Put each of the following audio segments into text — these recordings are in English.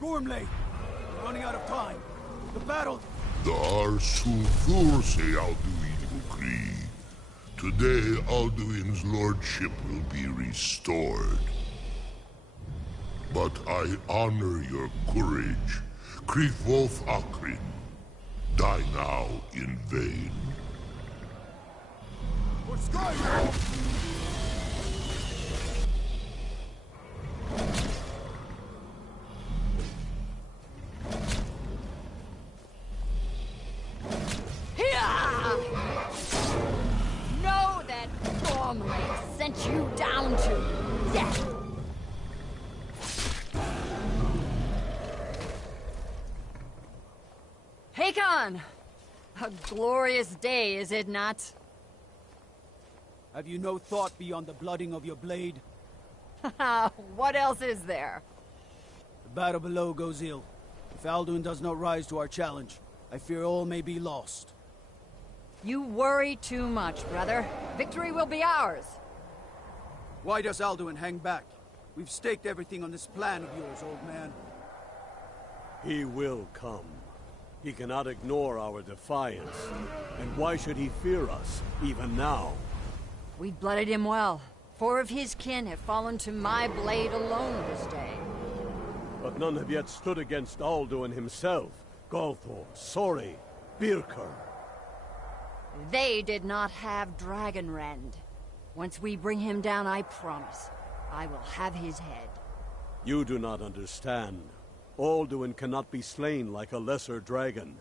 Gormley! We're running out of time. The battle... Dar sulfur say Alduin agree. Today, Alduin's lordship will be restored. But I honor your courage. Krifwolf Akrin. Die now in vain. For Skyrim! Know that Gormley sent you down to death. Hakon! A glorious day, is it not? Have you no thought beyond the blooding of your blade? What else is there? The battle below goes ill. If Alduin does not rise to our challenge, I fear all may be lost. You worry too much, brother. Victory will be ours. Why does Alduin hang back? We've staked everything on this plan of yours, old man. He will come. He cannot ignore our defiance. And why should he fear us, even now? We blooded him well. 4 of his kin have fallen to my blade alone this day. But none have yet stood against Alduin himself. Galthor, Sori, Birker. They did not have Dragonrend. Once we bring him down, I promise, I will have his head. You do not understand. Alduin cannot be slain like a lesser dragon.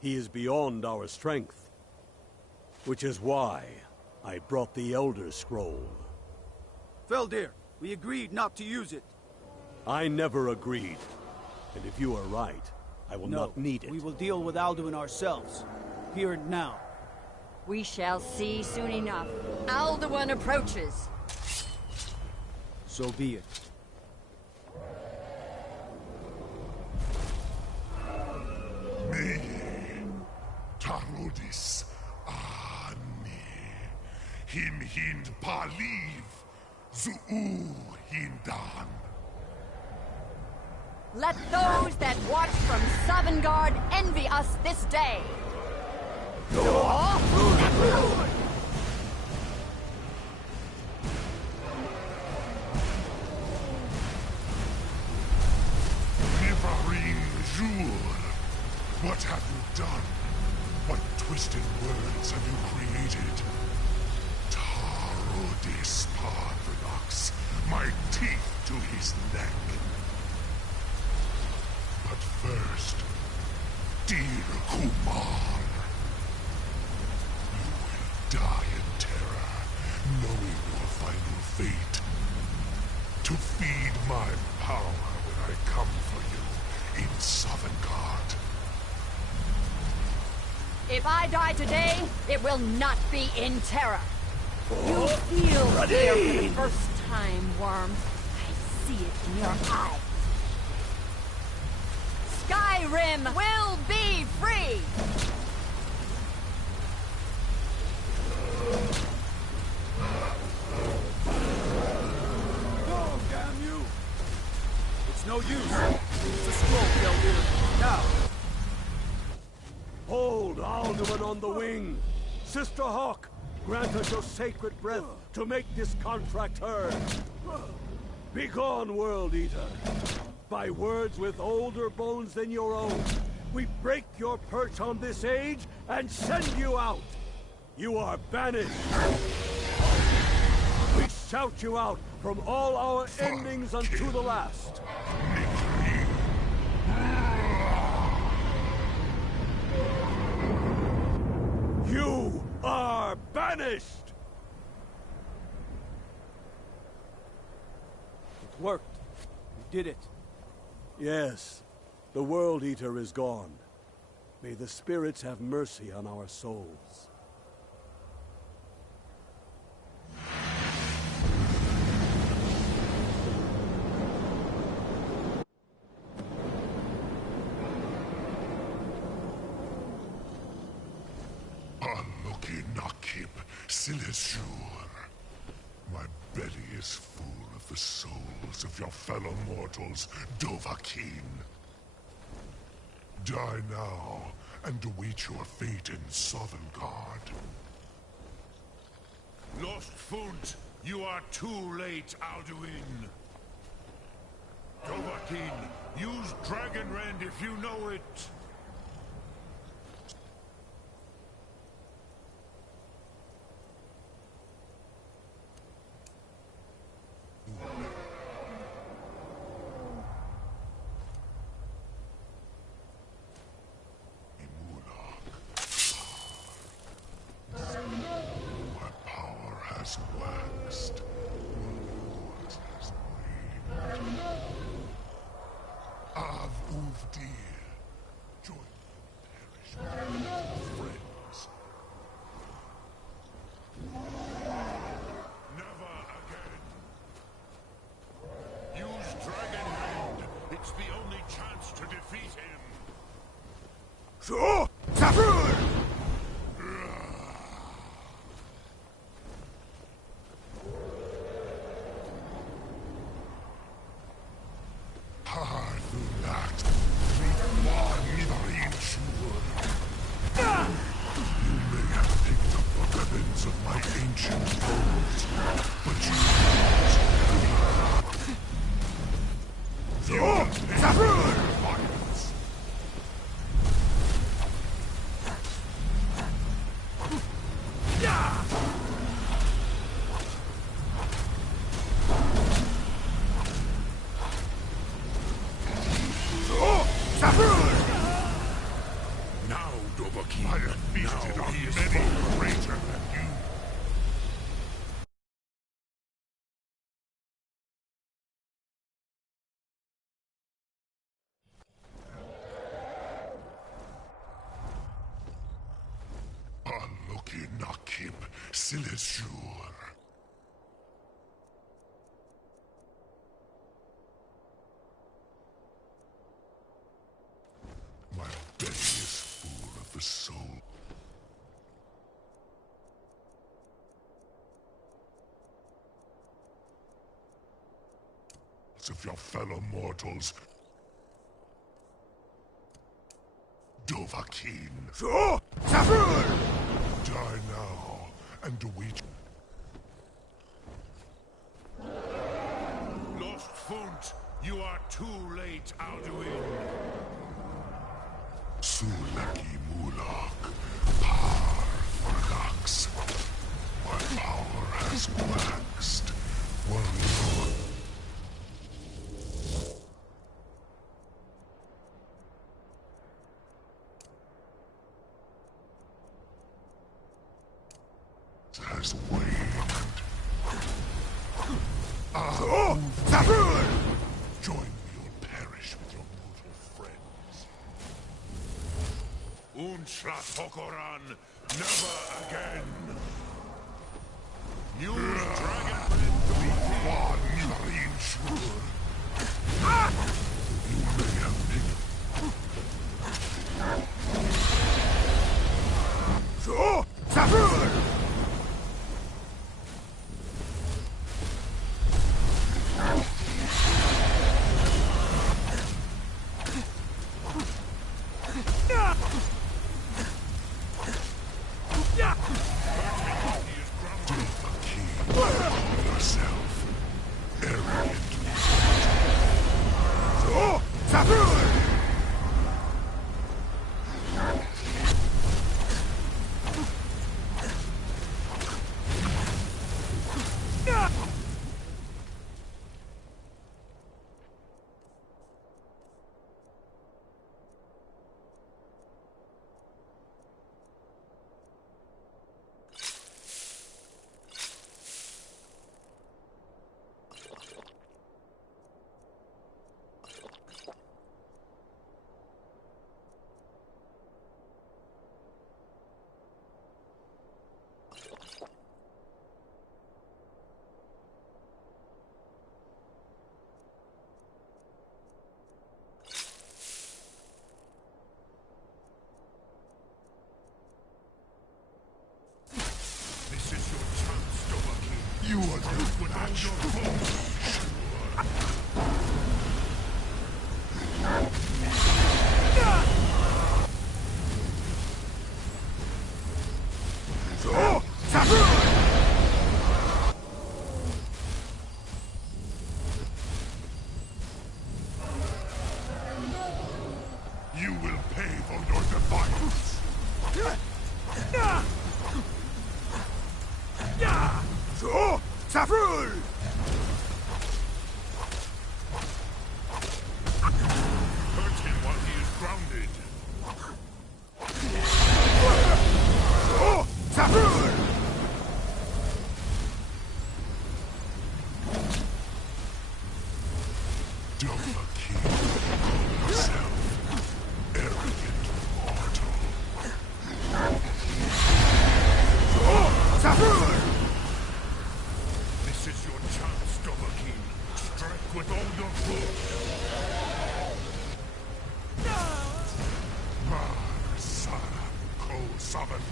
He is beyond our strength. Which is why I brought the Elder Scroll. Feldir, we agreed not to use it. I never agreed. And if you are right, I will not need it. We will deal with Alduin ourselves. Here and now. We shall see soon enough. Alduin approaches. So be it. Me, Tarudis, Ani, Him Hind Paliv, Zuu Hindan. Let those that watch from Sovngarde envy us this day. Nivarin Jur, what have you done? What twisted words have you created? Tarudis Parthenox, my teeth to his neck. But first, dear Kumar, you will die in terror, knowing your final fate. To feed my power when I come for you in Sovngarde. If I die today, it will not be in terror. You feel fear for the first time, Worm. I see it in your eyes. Skyrim will be free! Go, damn you! It's no use. It's a scroll, Feldir. Now! Hold Alduin on the wing! Sister Hawk, grant us your sacred breath to make this contract heard. Begone, World Eater. By words with older bones than your own, we break your perch on this age and send you out. You are banished. We shout you out from all our endings unto the last. You are banished! It worked. We did it. Yes, the World Eater is gone. May the spirits have mercy on our souls. Anuki Nakib Silesur. My belly is full of the souls of your fellow mortals, Dovahkiin. Die now, and await your fate in Sovngarde. Lost Funt, you are too late, Alduin. Dovahkiin, use Dragon Rend if you know it. My power has waxed. Yours has waned. Av Uvdir, join me, perish with friends. Never again. Use Dragon Hand. It's the only chance to defeat him. So, Sabrul! Of my ancient foes, but you violence. Now, Dovahkiin, I have feasted on many greater than you. Aloki Nakib Silesur. My belly is full of the soul. As of your fellow mortals. Dovahkiin. So, Sabrul! Die now, and await. Lost Funt, you are too late, Alduin. Sulaki Mulak, Par Fragax. My power has waxed. One Lord. Has waned. Sabrul! Join me or perish with your mortal friends. Unshlat Hokoran, never again. Use Dragon Rend to be One Milarin Shur. You may have picked. So, Sabrul! Yourself. Arrogant. So, Sabrul! This is your chance, Dovahkiin. You are not without your foes. Sure. Tafrul! Hurt him while he is grounded. Oh! Tafrul! Dovahkiin, yourself, arrogant mortal. Tafrul! This is your chance, Dovahkiin. Strike with all your force. Mar Sara Kol Savan.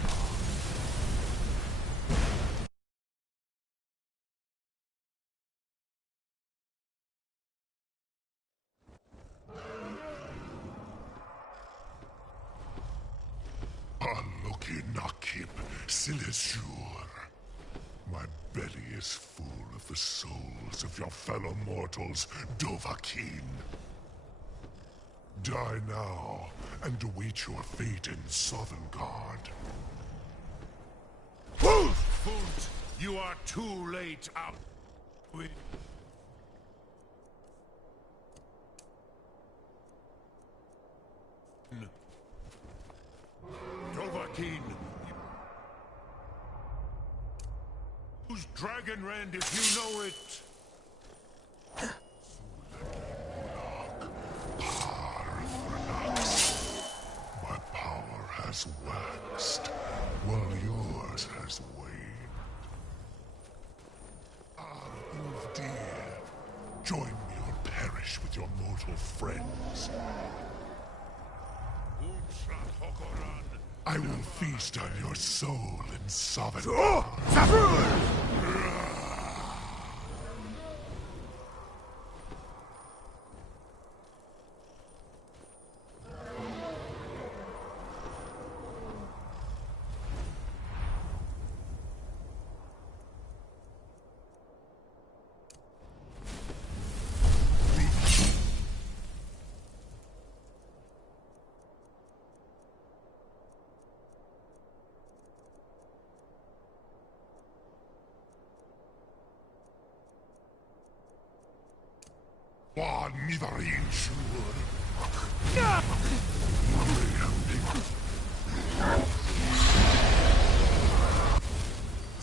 Aloki Nakib Silesur. My belly is full of the souls of your fellow mortals, Dovahkiin. Die now, and await your fate in Sovngarde. Fult, you are too late out. Dovahkiin, use Dragon Rend if you know it. My power has waxed, while yours has waned. Ulfdir, join me or perish with your mortal friends. Umshrat Hokoran. I will feast on your soul in Sovngarde. Oh! Tafrul! One Nidarin Shur.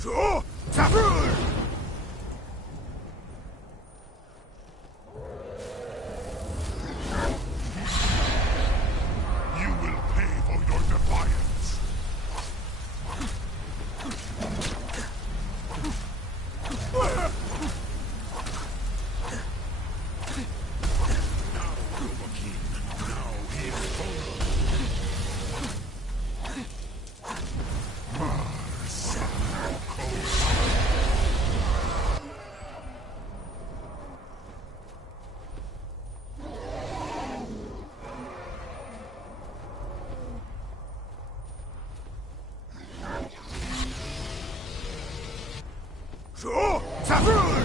Oh! Tafrul! You will pay for your defiance. Oh! Tafrul!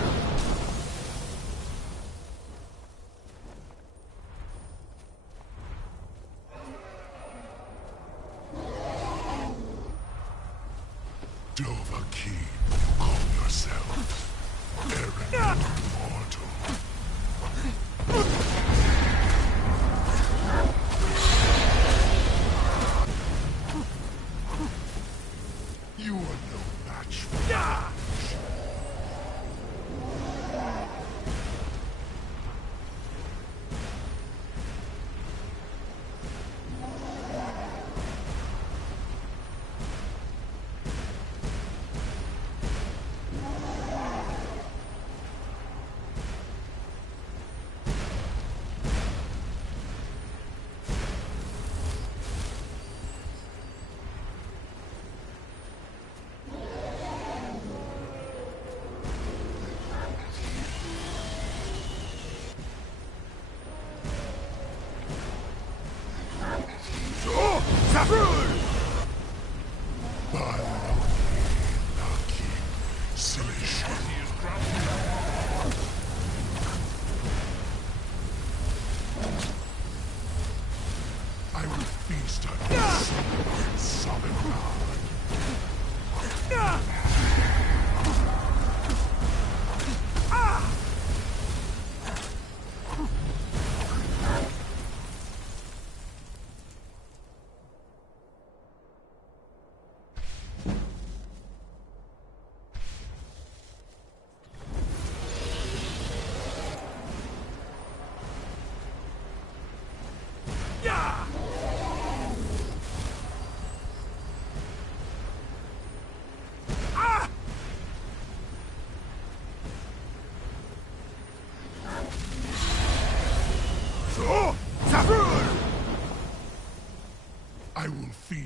Dovahkiin, you call yourself. Arrogant mortal. You are no match for me.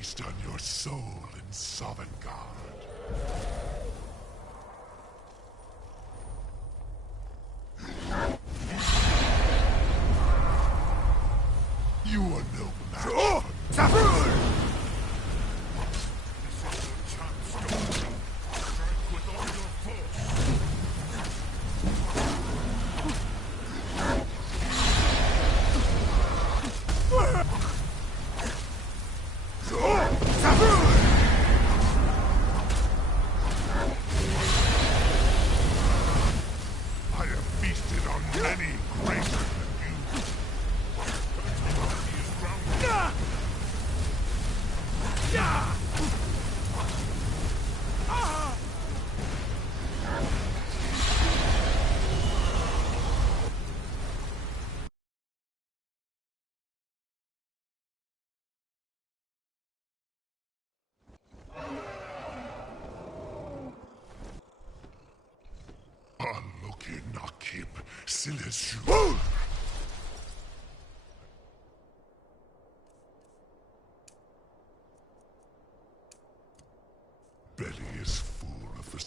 feast on your soul in Sovngarde. You are no match for This is your chance to win. Strike with all your force. I have feasted on many greater than you. He is grounded. Aloki nakip silesu. Belly is full of the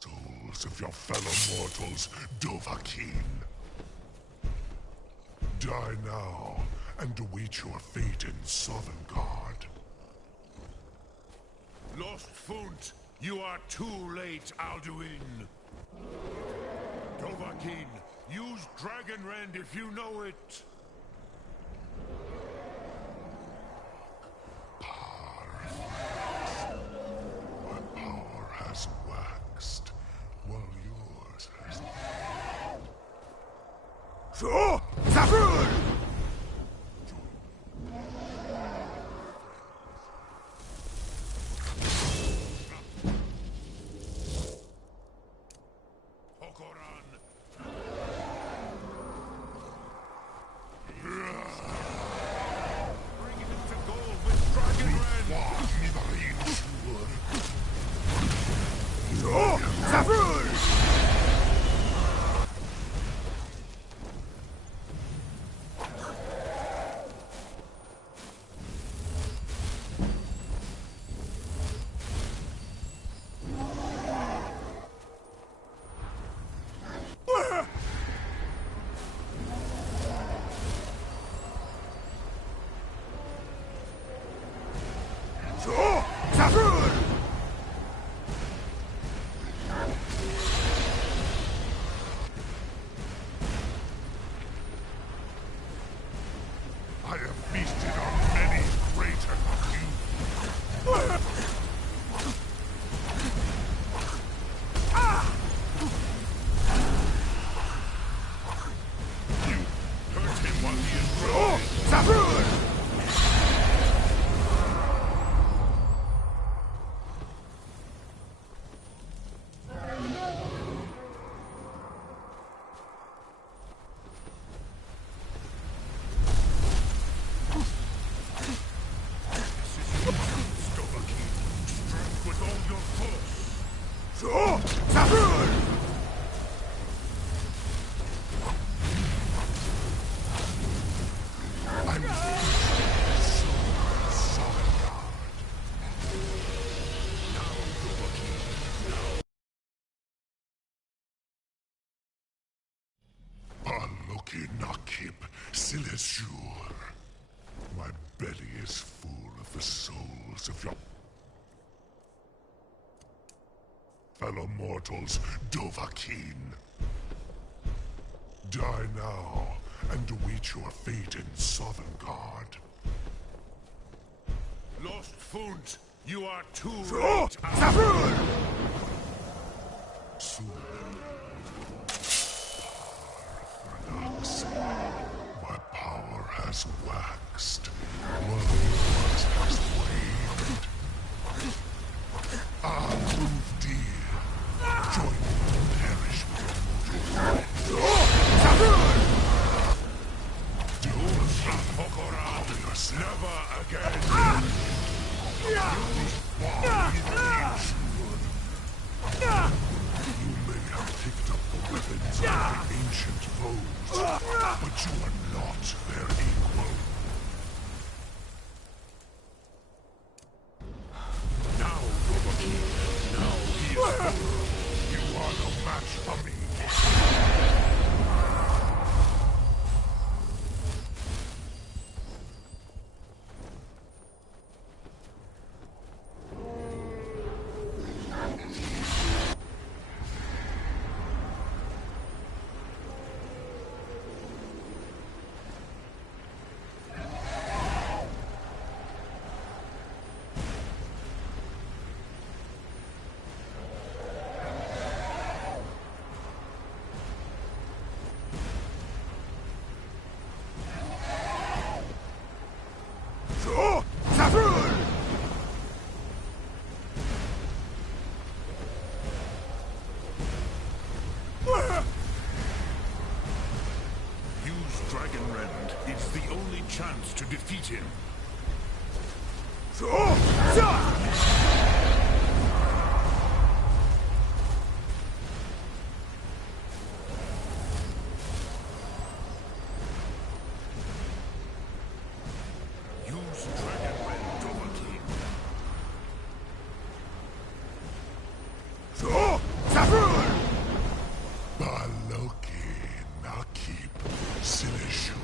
souls of your fellow mortals, Dovahkiin. Die now and await your fate in Sovngarde. Lost Funt, you are too late, Alduin. Dovahkiin, use Dragon Rend if you know it. My power has waxed, while yours has Hokoran. Bring him to goal with Dragon Rend. I have feasted on many greater than you. You hurt him while he is growing. Dovahkiin, strike with all your force. I'm Sovngarde. Aloki nakip silesur. My belly is full of the souls of your fellow mortals, Dovahkiin. Die now and await your fate in Sovngarde. Lost Funt, you are too late. Soon. My power has waxed, while yours has waned. Move dear. Join me to perish with your mortal friends. Do not Hokoran, yourself. never again. You may have picked up the weapons of my ancient foes, but you are not their equal. Now, Overkill. Now he is vulnerable. You are no match for me. It's the only chance to defeat him. Use Dragon Rend, Overkill. Baloki Nakip Sinishur.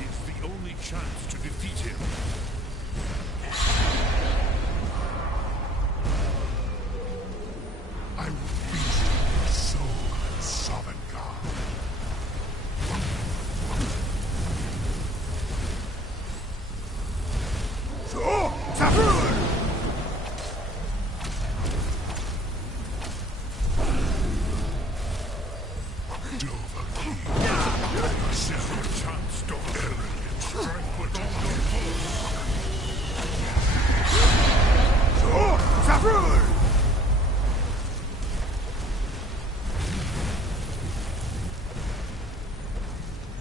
It's the only chance to defeat him. I will feast on your soul, Sovereign God.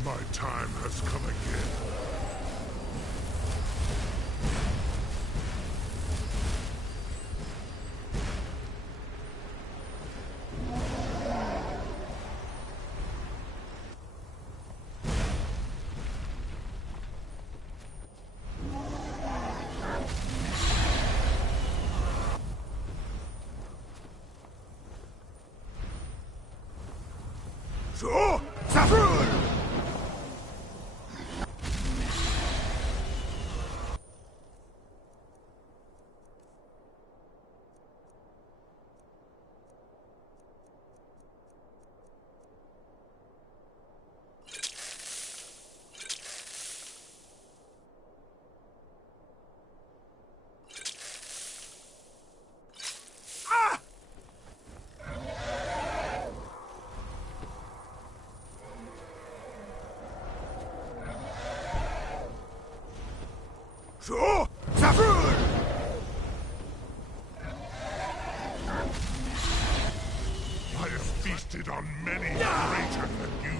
My time has come again. I have feasted on many greater than you.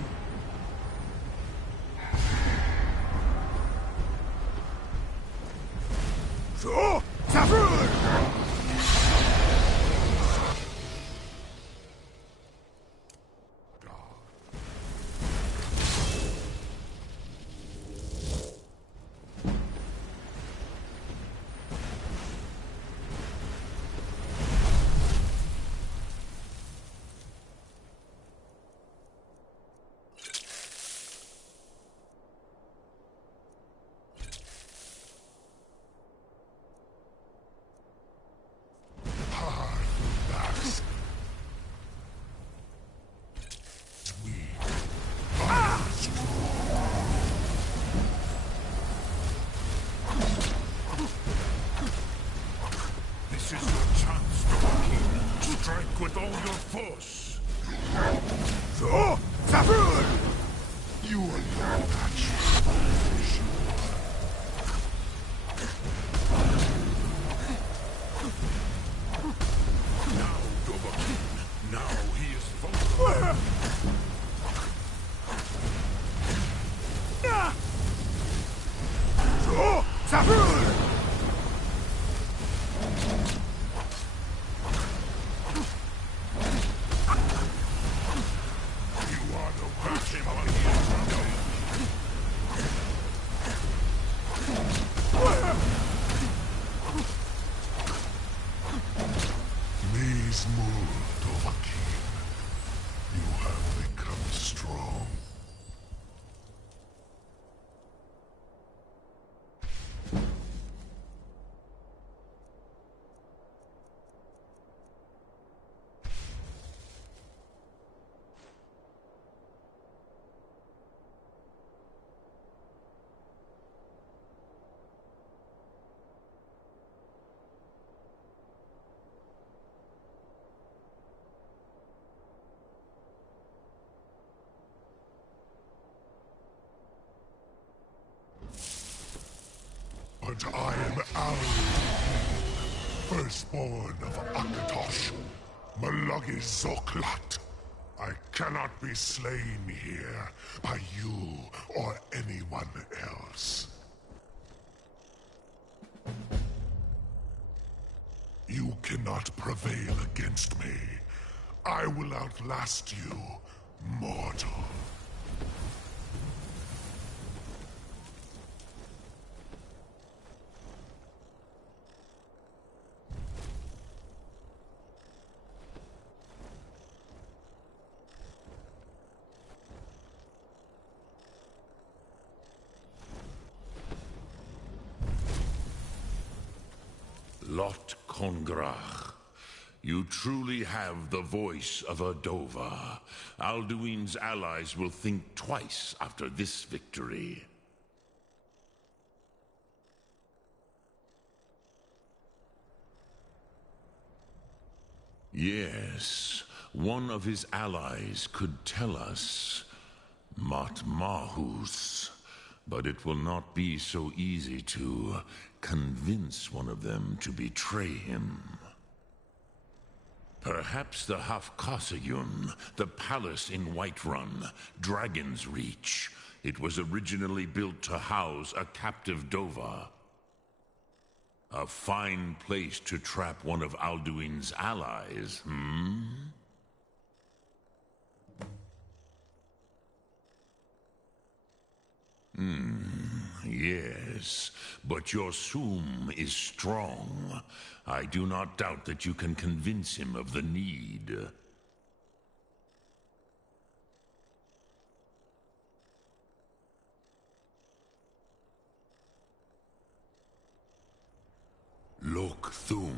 This is your chance, Overkill. Strike with all your force. You are no match. Now, Overkill. Now he is vulnerable. is moved, Overkeen. You have become strong. But I am Al, firstborn of Akatosh, Malagi Zoklat. I cannot be slain here by you or anyone else. You cannot prevail against me. I will outlast you, mortal. Lot Kongrach. You truly have the voice of a Dova. Alduin's allies will think twice after this victory. Yes, one of his allies could tell us. Matmahus. But it will not be so easy to convince one of them to betray him. Perhaps the Hafkasayun, the palace in Whiterun, Dragon's Reach. It was originally built to house a captive Dova. A fine place to trap one of Alduin's allies, hmm? Yes, but your Sum is strong. I do not doubt that you can convince him of the need. Lok Thum.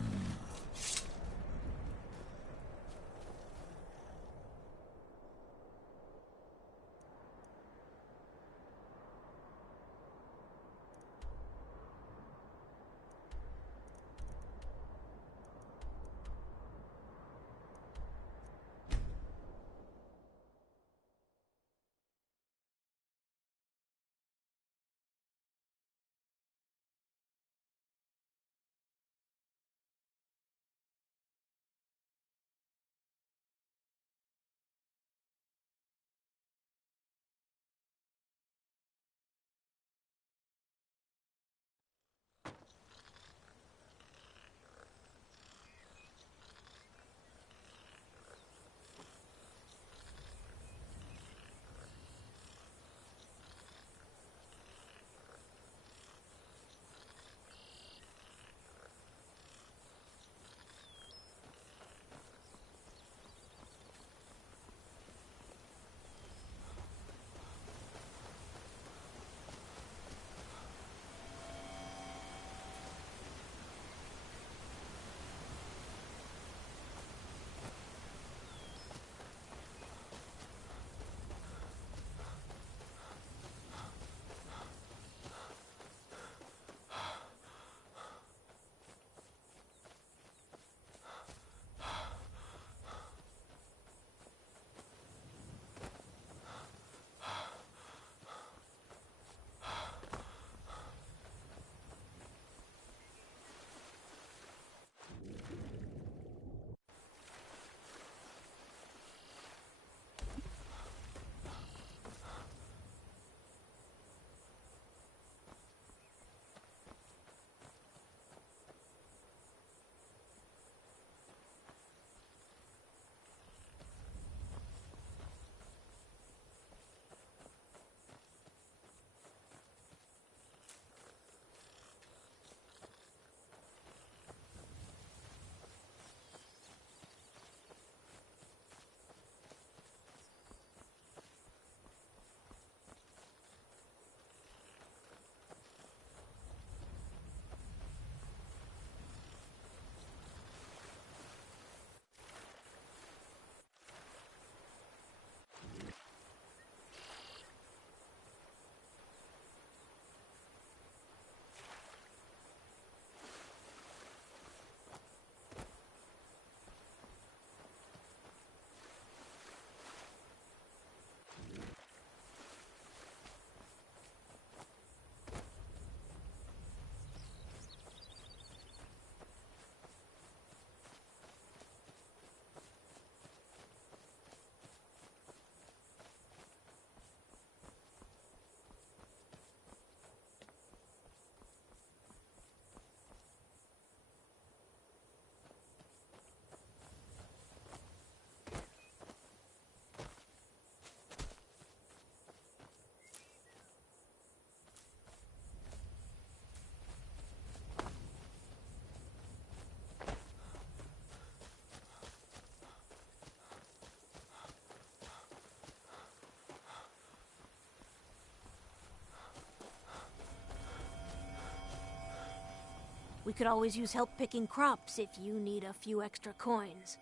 We could always use help picking crops if you need a few extra coins.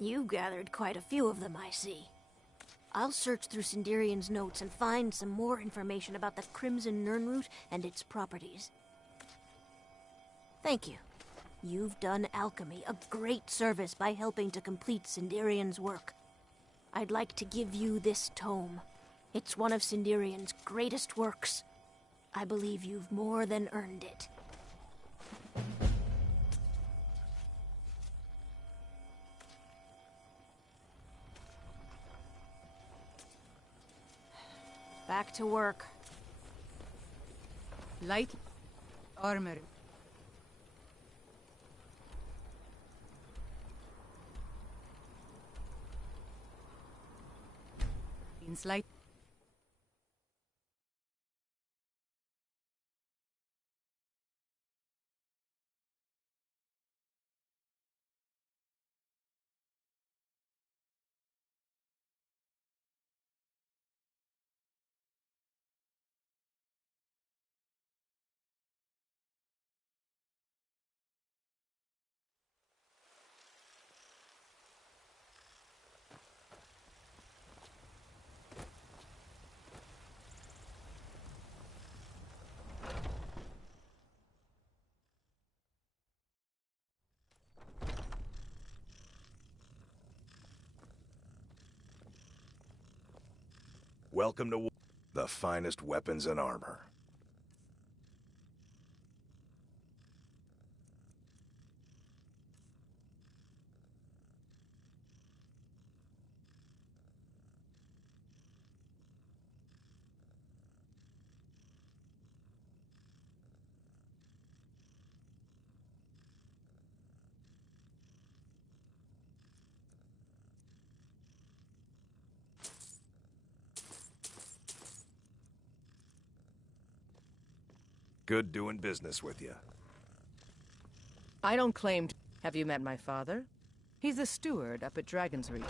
You gathered quite a few of them, I see. I'll search through Sindirian's notes and find some more information about the Crimson Nirnroot and its properties. Thank you. You've done alchemy a great service by helping to complete Sindirian's work. I'd like to give you this tome. It's one of Sindirian's greatest works. I believe you've more than earned it. Back to work. Light armor. In slight. Welcome to the finest weapons and armor. Good doing business with you. I don't claim. Have you met my father? He's the steward up at Dragon's Reach.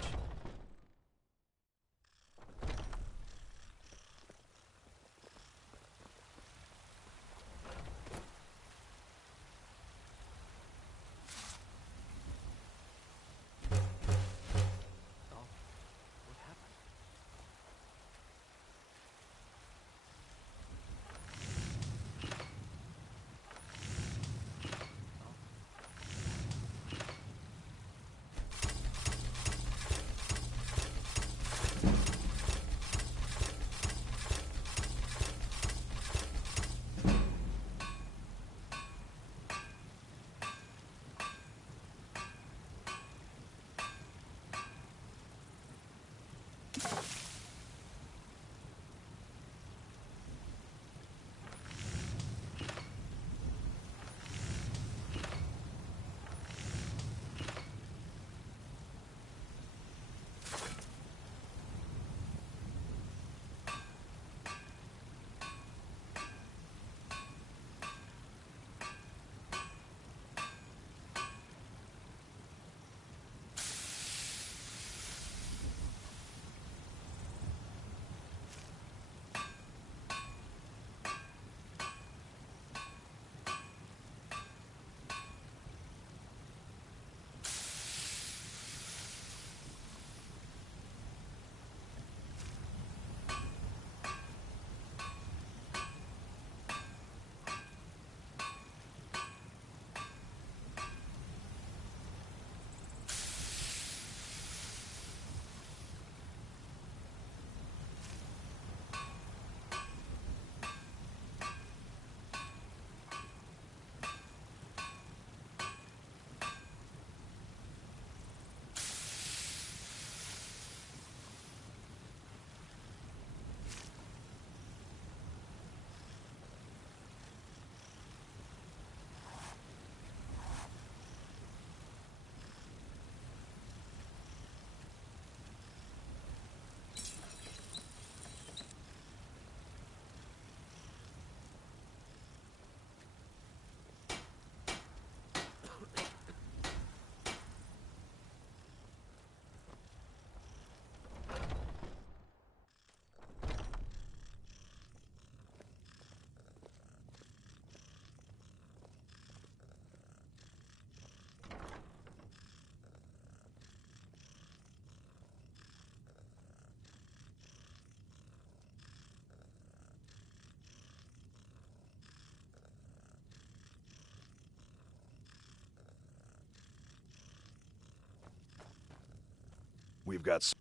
We've got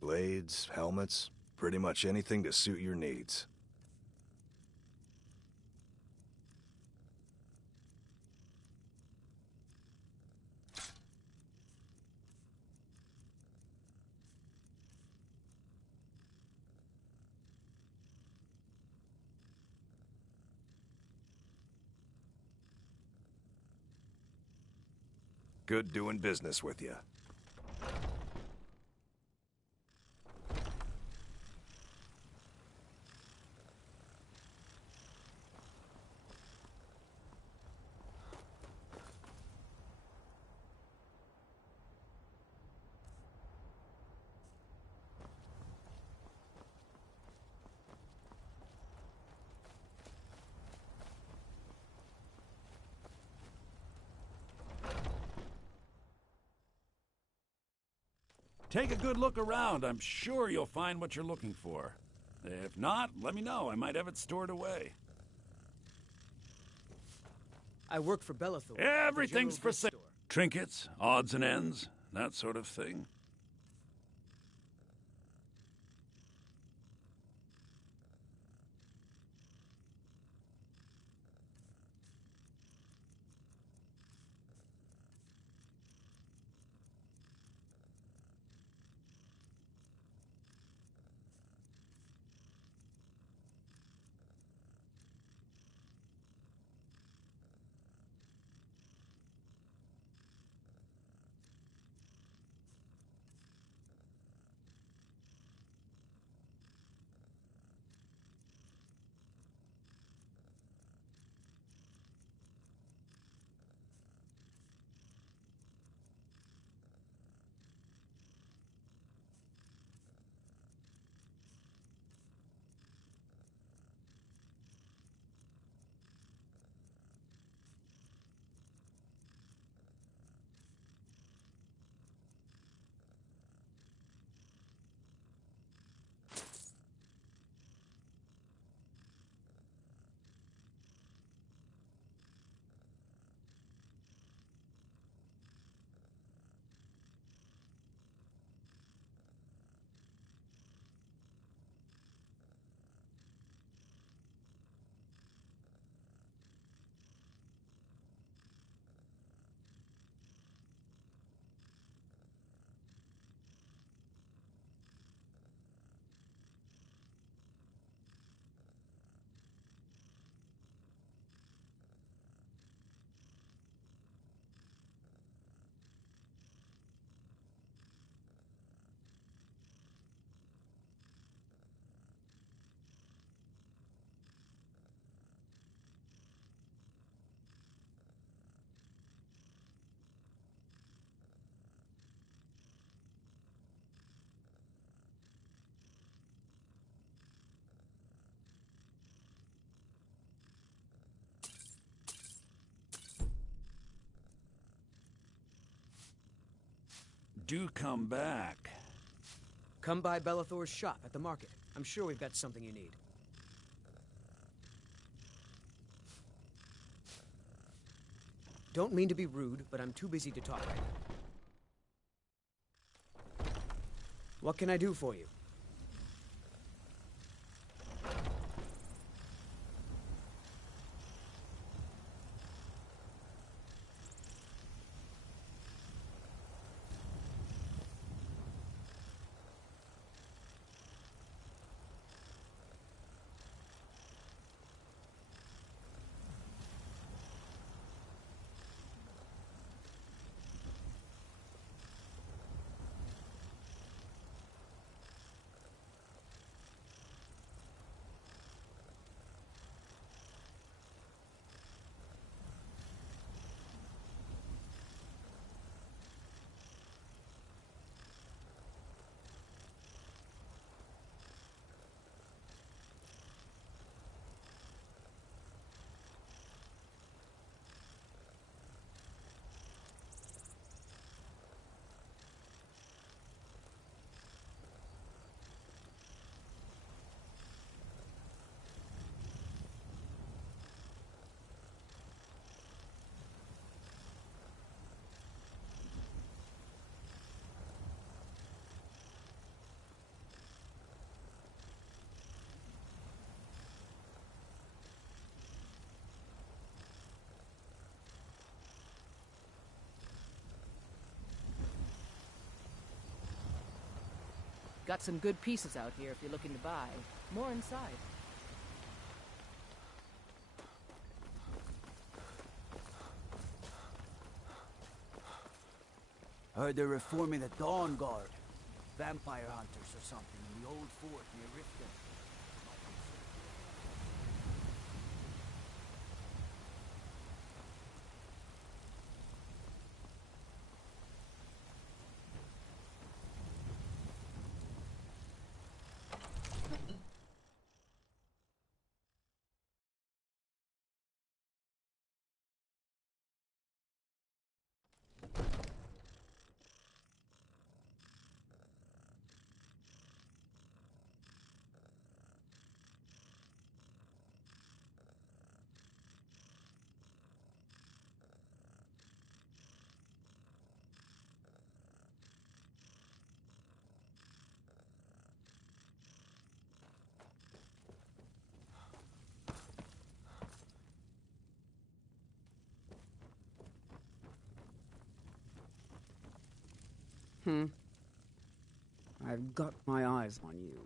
blades, helmets, pretty much anything to suit your needs. Good doing business with you. Take a good look around. I'm sure you'll find what you're looking for. If not, let me know. I might have it stored away. I work for Belethor. Everything's for sale. Trinkets, odds and ends, that sort of thing. Do come back. Come by Belethor's shop at the market. I'm sure we've got something you need. Don't mean to be rude, but I'm too busy to talk right now. What can I do for you? Got some good pieces out here if you're looking to buy. More inside. Heard they're reforming the Dawn Guard. Vampire hunters or something in the old fort near Riften. I've got my eyes on you.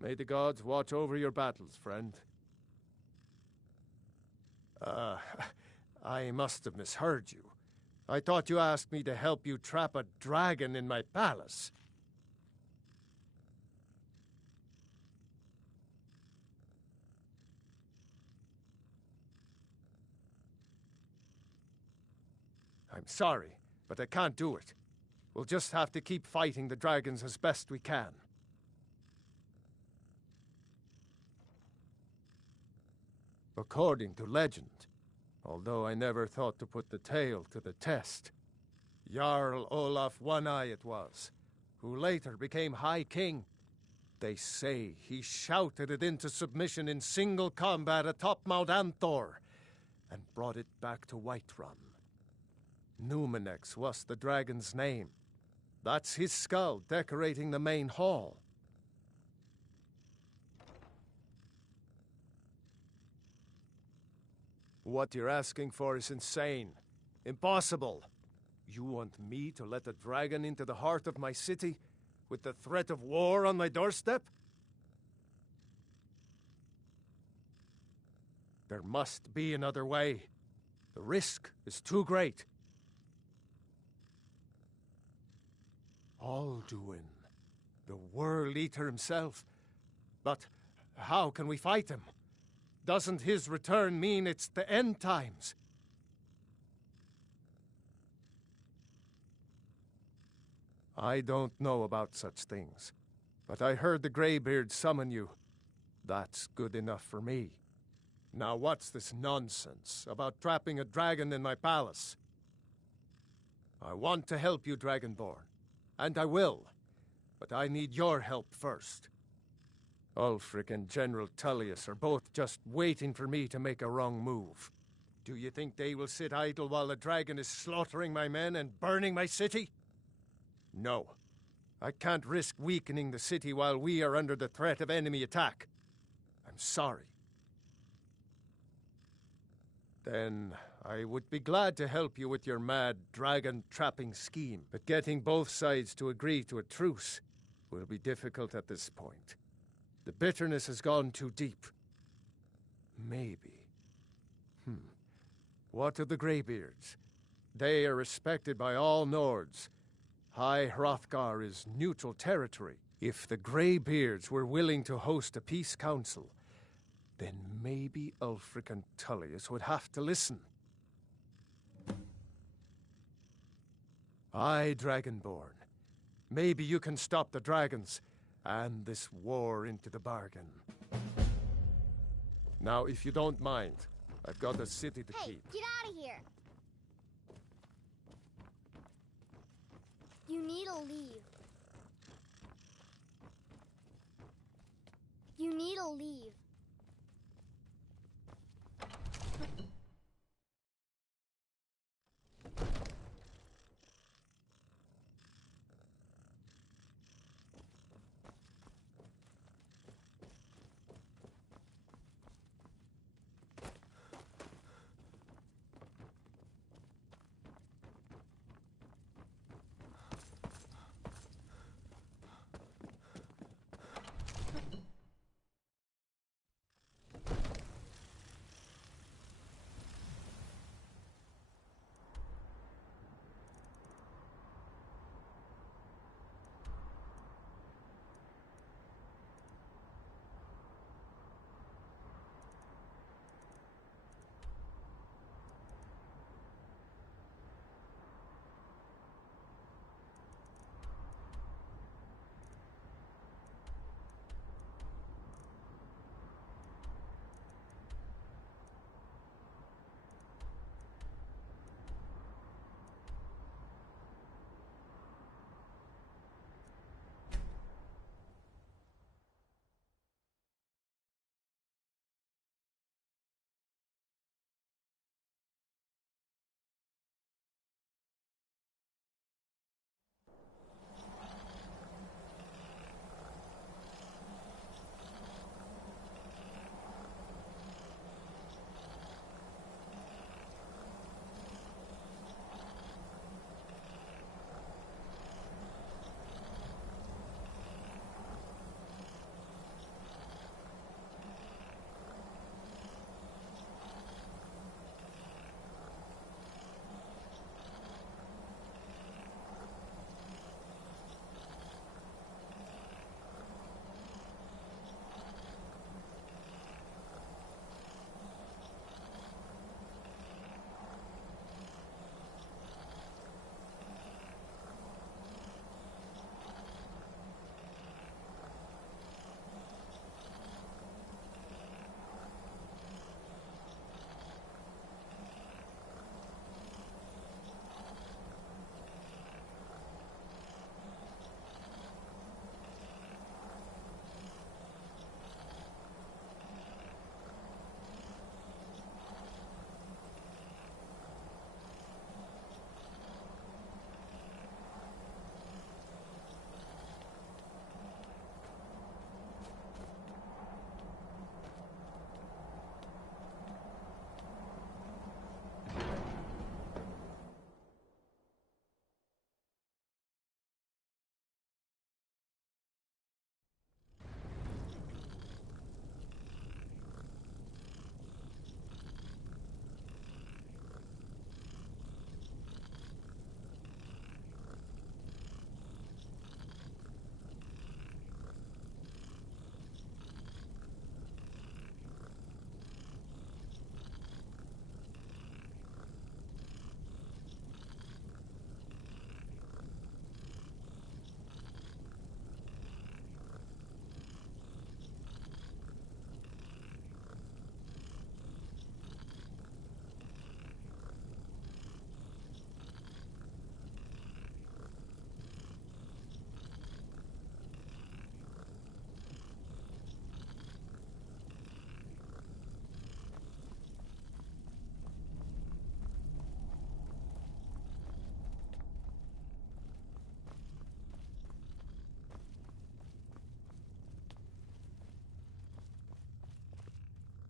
May the gods watch over your battles, friend. I must have misheard you. I thought you asked me to help you trap a dragon in my palace. I'm sorry, but I can't do it. We'll just have to keep fighting the dragons as best we can. According to legend, although I never thought to put the tale to the test, Jarl Olaf One-Eye it was, who later became High King. They say he shouted it into submission in single combat atop Mount Anthor, and brought it back to Whiterun. Numenex was the dragon's name. That's his skull decorating the main hall. What you're asking for is insane. Impossible. You want me to let a dragon into the heart of my city, with the threat of war on my doorstep? There must be another way. The risk is too great. Alduin, the World Eater himself. But how can we fight him? Doesn't his return mean it's the end times? I don't know about such things, but I heard the Greybeard summon you. That's good enough for me. Now what's this nonsense about trapping a dragon in my palace? I want to help you, Dragonborn, and I will, but I need your help first. Ulfric and General Tullius are both just waiting for me to make a wrong move. Do you think they will sit idle while the dragon is slaughtering my men and burning my city? No. I can't risk weakening the city while we are under the threat of enemy attack. I'm sorry. Then I would be glad to help you with your mad dragon-trapping scheme, but getting both sides to agree to a truce will be difficult at this point. The bitterness has gone too deep. Maybe. What of the Greybeards? They are respected by all Nords. High Hrothgar is neutral territory. If the Greybeards were willing to host a peace council, then maybe Ulfric and Tullius would have to listen. Aye, Dragonborn. Maybe you can stop the dragons, and this war into the bargain. Now, if you don't mind, I've got a city to keep. Hey, get out of here! You need to leave. You need to leave.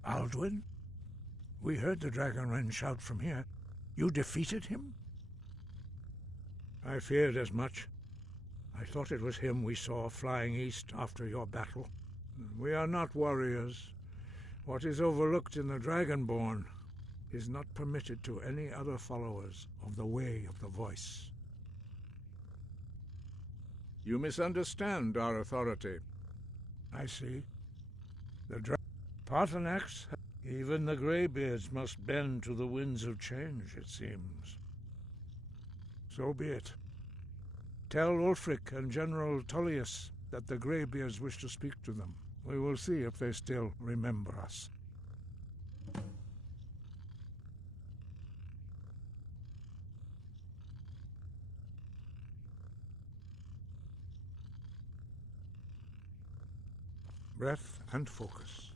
Alduin? We heard the Dragonren shout from here. You defeated him? I feared as much. I thought it was him we saw flying east after your battle. We are not warriors. What is overlooked in the Dragonborn is not permitted to any other followers of the Way of the Voice. You misunderstand our authority. I see. The Paarthurnax, even the Greybeards must bend to the winds of change, it seems. So be it. Tell Ulfric and General Tullius that the Greybeards wish to speak to them. We will see if they still remember us. breath and focus.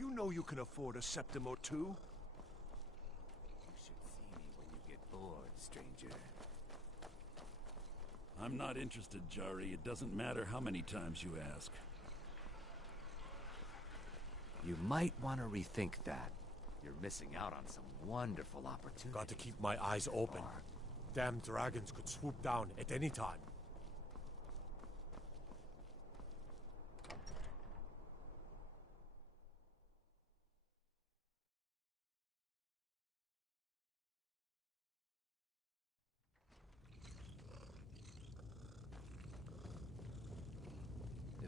You know you can afford a septim or two. You should see me when you get bored, stranger. I'm not interested, Jari. It doesn't matter how many times you ask. You might want to rethink that. You're missing out on some wonderful opportunities. Got to keep my eyes open. Damn dragons could swoop down at any time.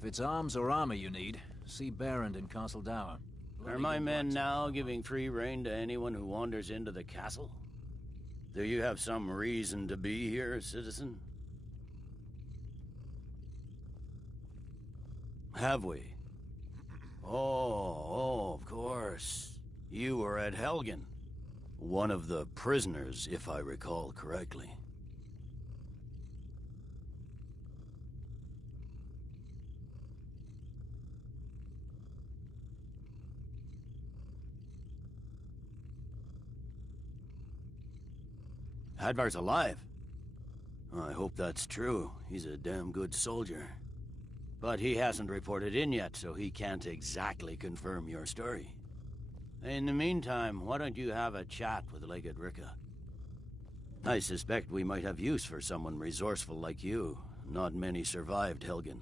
If it's arms or armor you need, see Barrand in Castle Dower. Are my men now giving free rein to anyone who wanders into the castle? Do you have some reason to be here, citizen? Have we? Oh, of course. You were at Helgen. One of the prisoners, if I recall correctly. Hadvar's alive. I hope that's true. He's a damn good soldier. But he hasn't reported in yet, so he can't exactly confirm your story. In the meantime, why don't you have a chat with Legate Ricka? I suspect we might have use for someone resourceful like you. Not many survived Helgen.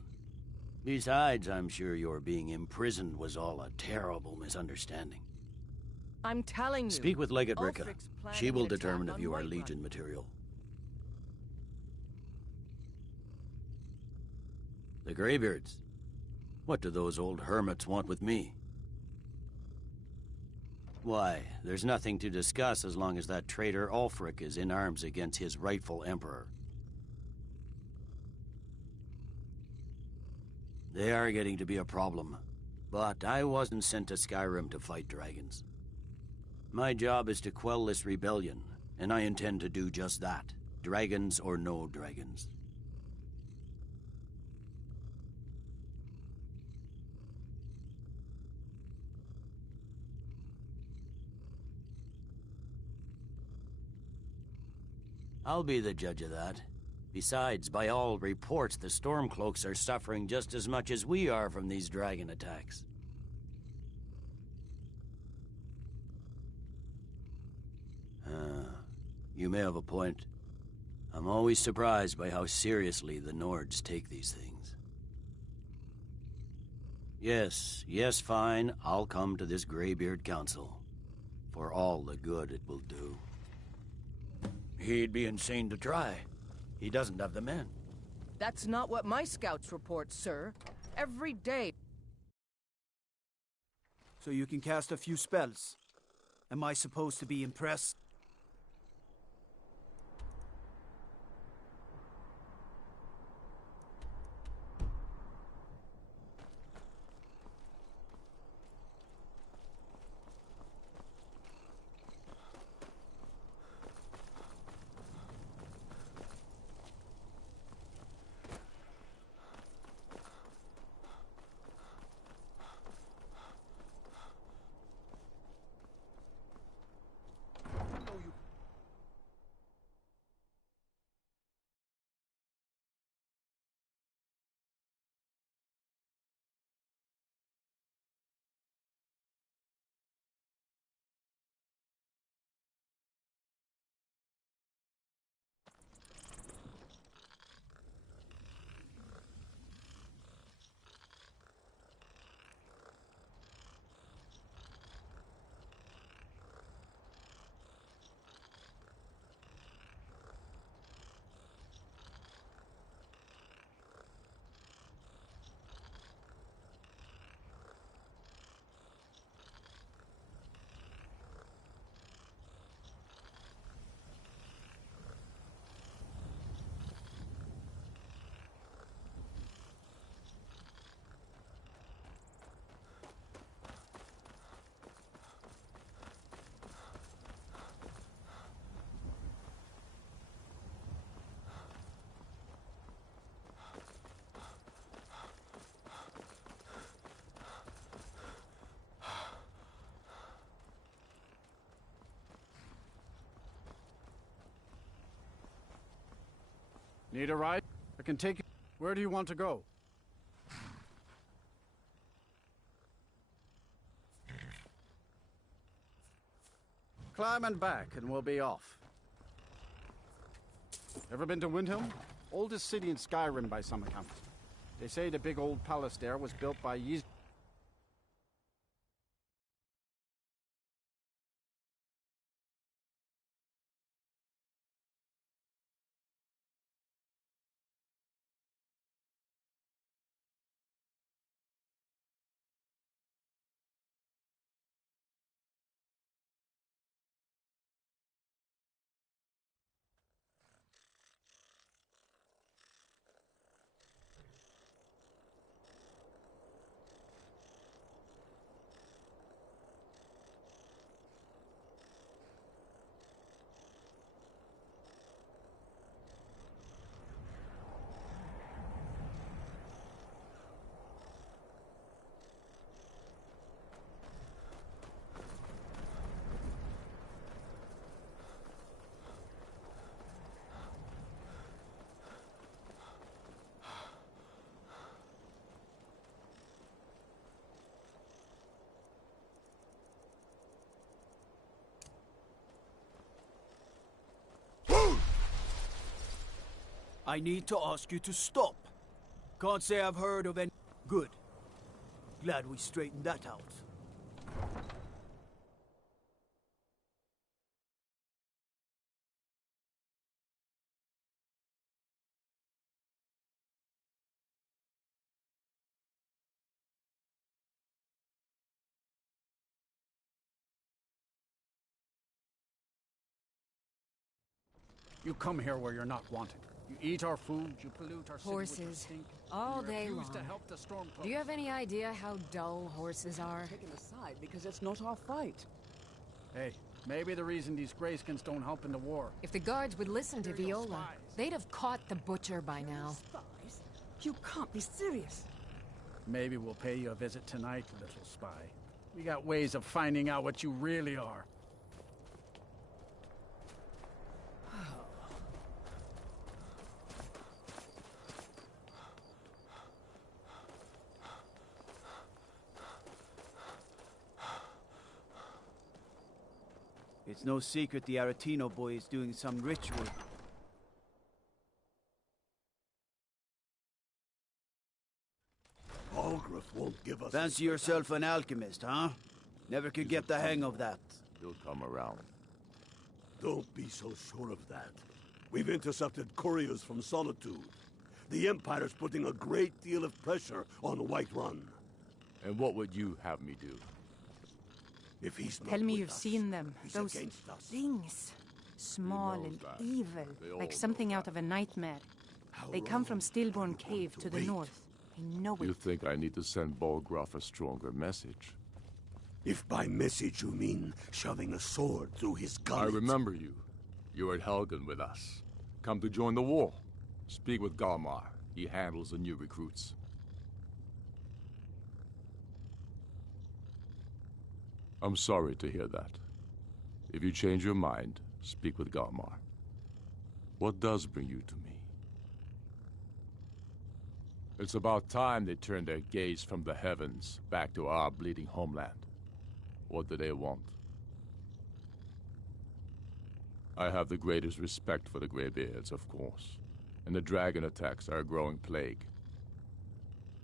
Besides, I'm sure your being imprisoned was all a terrible misunderstanding. I'm telling you. Speak with Legate Ricka. Ulfric's planning She will an attack determine if on you are Whiterun. Legion material. The Greybeards. What do those old hermits want with me? Why, there's nothing to discuss as long as that traitor Ulfric is in arms against his rightful emperor. They are getting to be a problem. But I wasn't sent to Skyrim to fight dragons. My job is to quell this rebellion, and I intend to do just that. Dragons or no dragons. I'll be the judge of that. Besides, by all reports, the Stormcloaks are suffering just as much as we are from these dragon attacks. You may have a point. I'm always surprised by how seriously the Nords take these things. Yes, fine. I'll come to this Greybeard Council. For all the good it will do. He'd be insane to try. He doesn't have the men. That's not what my scouts report, sir. Every day. So you can cast a few spells. Am I supposed to be impressed? Need a ride? I can take you. Where do you want to go? Climb and back, and we'll be off. Ever been to Windhelm? Oldest city in Skyrim by some account. They say the big old palace there was built by Ys. I need to ask you to stop. Can't say I've heard of any... Good. Glad we straightened that out. You come here where you're not wanted. You eat our food, you pollute our city with your Horses. stink. All You day refuse long. to help the Stormcloaks. Do you have any idea how dull horses are? Taken aside because it's not our fight. Hey, maybe the reason these Greyskins don't help in the war. If the guards would listen to Viola, they'd have caught the butcher by now. Spies? You can't be serious. Maybe we'll pay you a visit tonight, little spy. We got ways of finding out what you really are. It's no secret the Aretino boy is doing some ritual. Balgruuf won't give us... Fancy yourself an alchemist, huh? Never could get the hang of that. He'll come around. Don't be so sure of that. We've intercepted couriers from Solitude. The Empire's putting a great deal of pressure on Whiterun. And what would you have me do? If he's not Tell me with you've us, seen them. he's Those against us. things. Small and that. evil. They all Like something out of a nightmare. They come from Stillborn Cave to the north. I know You it. think I need to send Balgruuf a stronger message? If by message you mean shoving a sword through his gullet... I remember you. You were at Helgen with us. Come to join the war. Speak with Galmar. He handles the new recruits. I'm sorry to hear that. If you change your mind, speak with Galmar. What does bring you to me? It's about time they turned their gaze from the heavens back to our bleeding homeland. What do they want? I have the greatest respect for the Greybeards, of course, and the dragon attacks are a growing plague.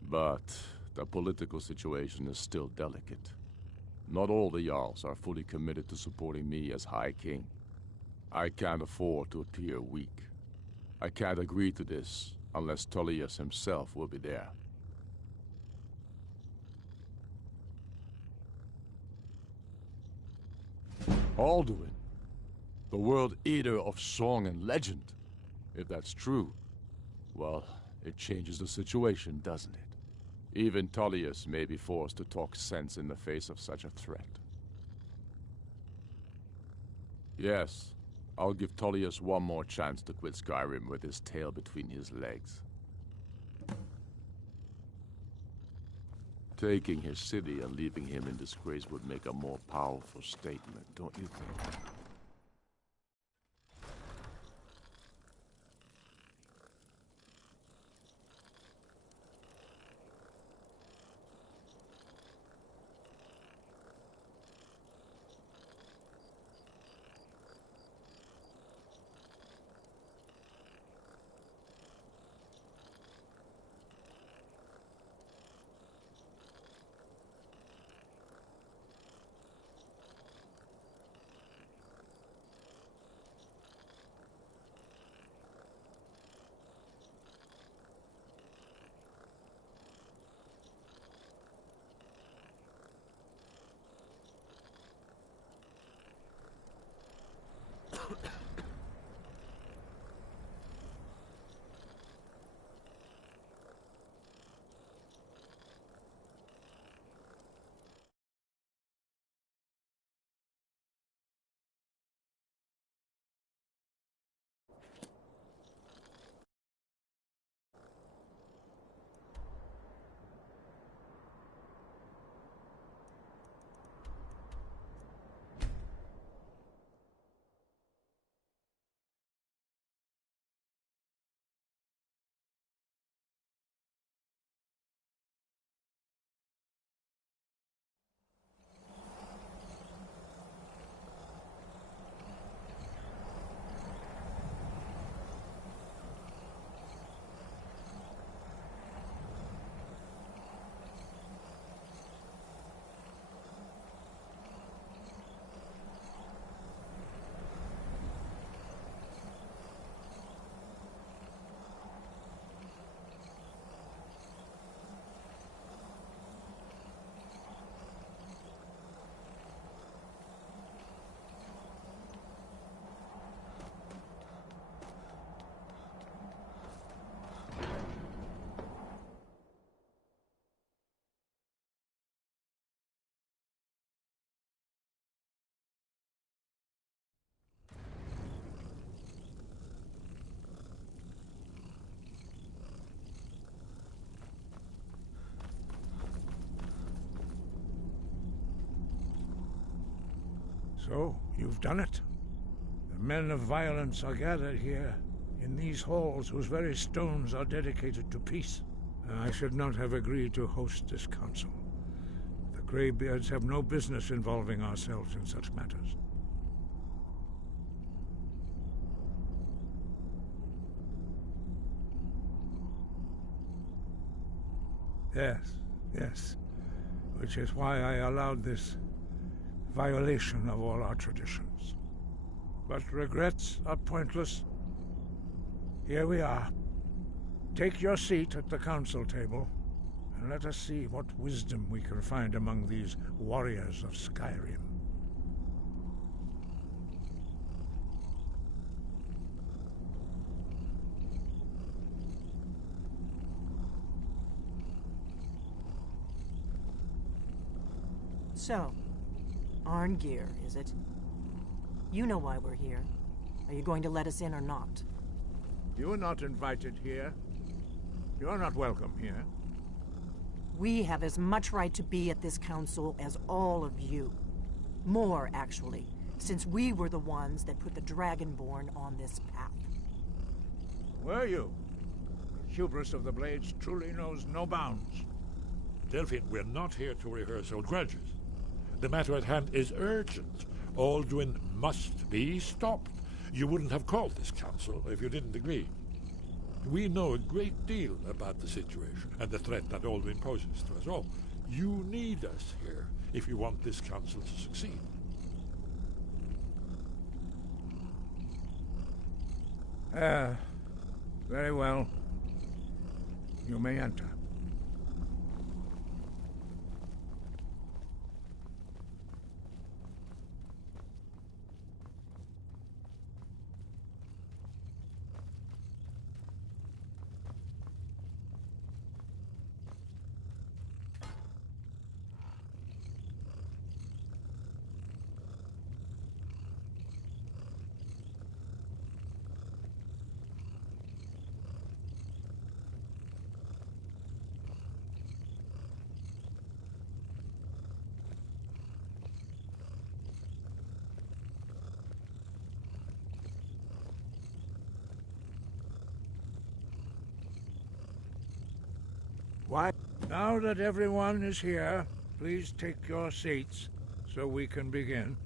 But the political situation is still delicate. Not all the Jarls are fully committed to supporting me as High King. I can't afford to appear weak. I can't agree to this unless Tullius himself will be there. Alduin, the World Eater of song and legend. If that's true, well, it changes the situation, doesn't it? Even Tullius may be forced to talk sense in the face of such a threat. Yes, I'll give Tullius one more chance to quit Skyrim with his tail between his legs. Taking his city and leaving him in disgrace would make a more powerful statement, don't you think? So, you've done it. The men of violence are gathered here, in these halls whose very stones are dedicated to peace. I should not have agreed to host this council. The Greybeards have no business involving ourselves in such matters. Yes, yes. Which is why I allowed this violation of all our traditions. But regrets are pointless. Here we are. Take your seat at the council table, and let us see what wisdom we can find among these warriors of Skyrim. So, Arngeir, is it? You know why we're here. Are you going to let us in or not? You are not invited here. You are not welcome here. We have as much right to be at this council as all of you. More, actually, since we were the ones that put the Dragonborn on this path. Were you? The hubris of the Blades truly knows no bounds. Delphine, we're not here to rehearse old grudges. The matter at hand is urgent. Alduin must be stopped. You wouldn't have called this council if you didn't agree. We know a great deal about the situation and the threat that Alduin poses to us all. You need us here if you want this council to succeed. Very well. You may enter. Why? Now that everyone is here, please take your seats so we can begin.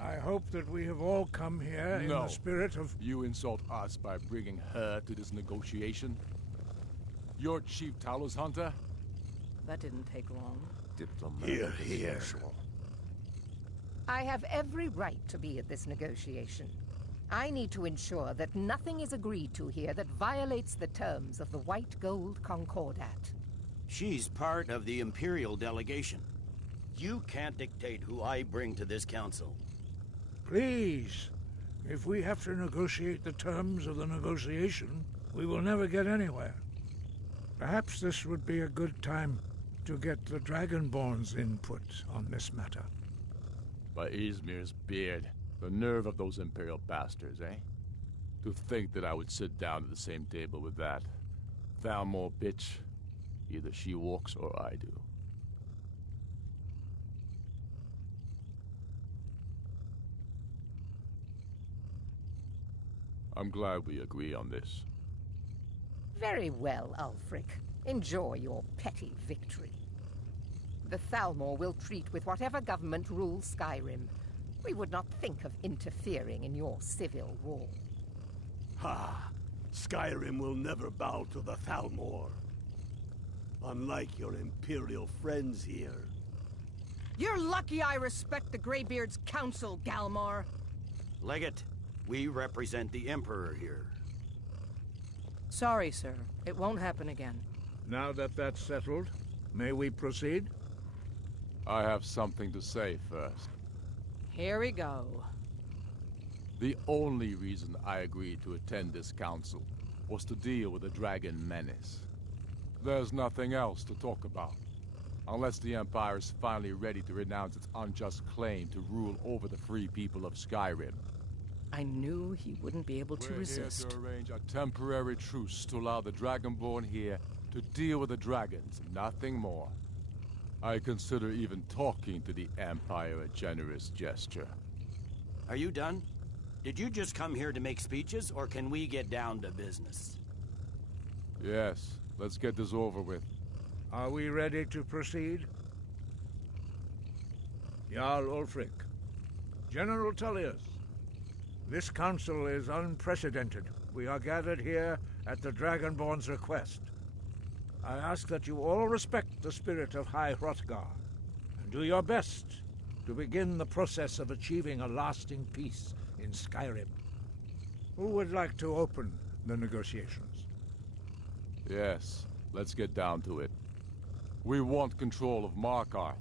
I hope that we have all come here in the spirit of... You insult us by bringing her to this negotiation? You're Chief Talos Hunter? That didn't take long. Diplomatic Here. I have every right to be at this negotiation. I need to ensure that nothing is agreed to here that violates the terms of the White Gold Concordat. She's part of the Imperial delegation. You can't dictate who I bring to this council. Please, if we have to negotiate the terms of the negotiation, we will never get anywhere. Perhaps this would be a good time to get the Dragonborn's input on this matter. By Izmir's beard, the nerve of those Imperial bastards, eh? To think that I would sit down at the same table with that Thalmor bitch. Either she walks or I do. I'm glad we agree on this. Very well, Ulfric. Enjoy your petty victory. The Thalmor will treat with whatever government rules Skyrim. We would not think of interfering in your civil war. Ha! Skyrim will never bow to the Thalmor. Unlike your Imperial friends here. You're lucky I respect the Greybeard's counsel, Galmar. Legate, we represent the Emperor here. Sorry, sir. It won't happen again. Now that that's settled, may we proceed? I have something to say first. Here we go. The only reason I agreed to attend this council was to deal with the dragon menace. There's nothing else to talk about. Unless the Empire is finally ready to renounce its unjust claim to rule over the free people of Skyrim. I knew he wouldn't be able to resist. We're here to arrange a temporary truce to allow the Dragonborn here to deal with the dragons, nothing more. I consider even talking to the Empire a generous gesture. Are you done? Did you just come here to make speeches, or can we get down to business? Yes, let's get this over with. Are we ready to proceed? Jarl Ulfric, General Tullius, this council is unprecedented. We are gathered here at the Dragonborn's request. I ask that you all respect the spirit of High Hrothgar, and do your best to begin the process of achieving a lasting peace in Skyrim. Who would like to open the negotiations? Yes, let's get down to it. We want control of Markarth.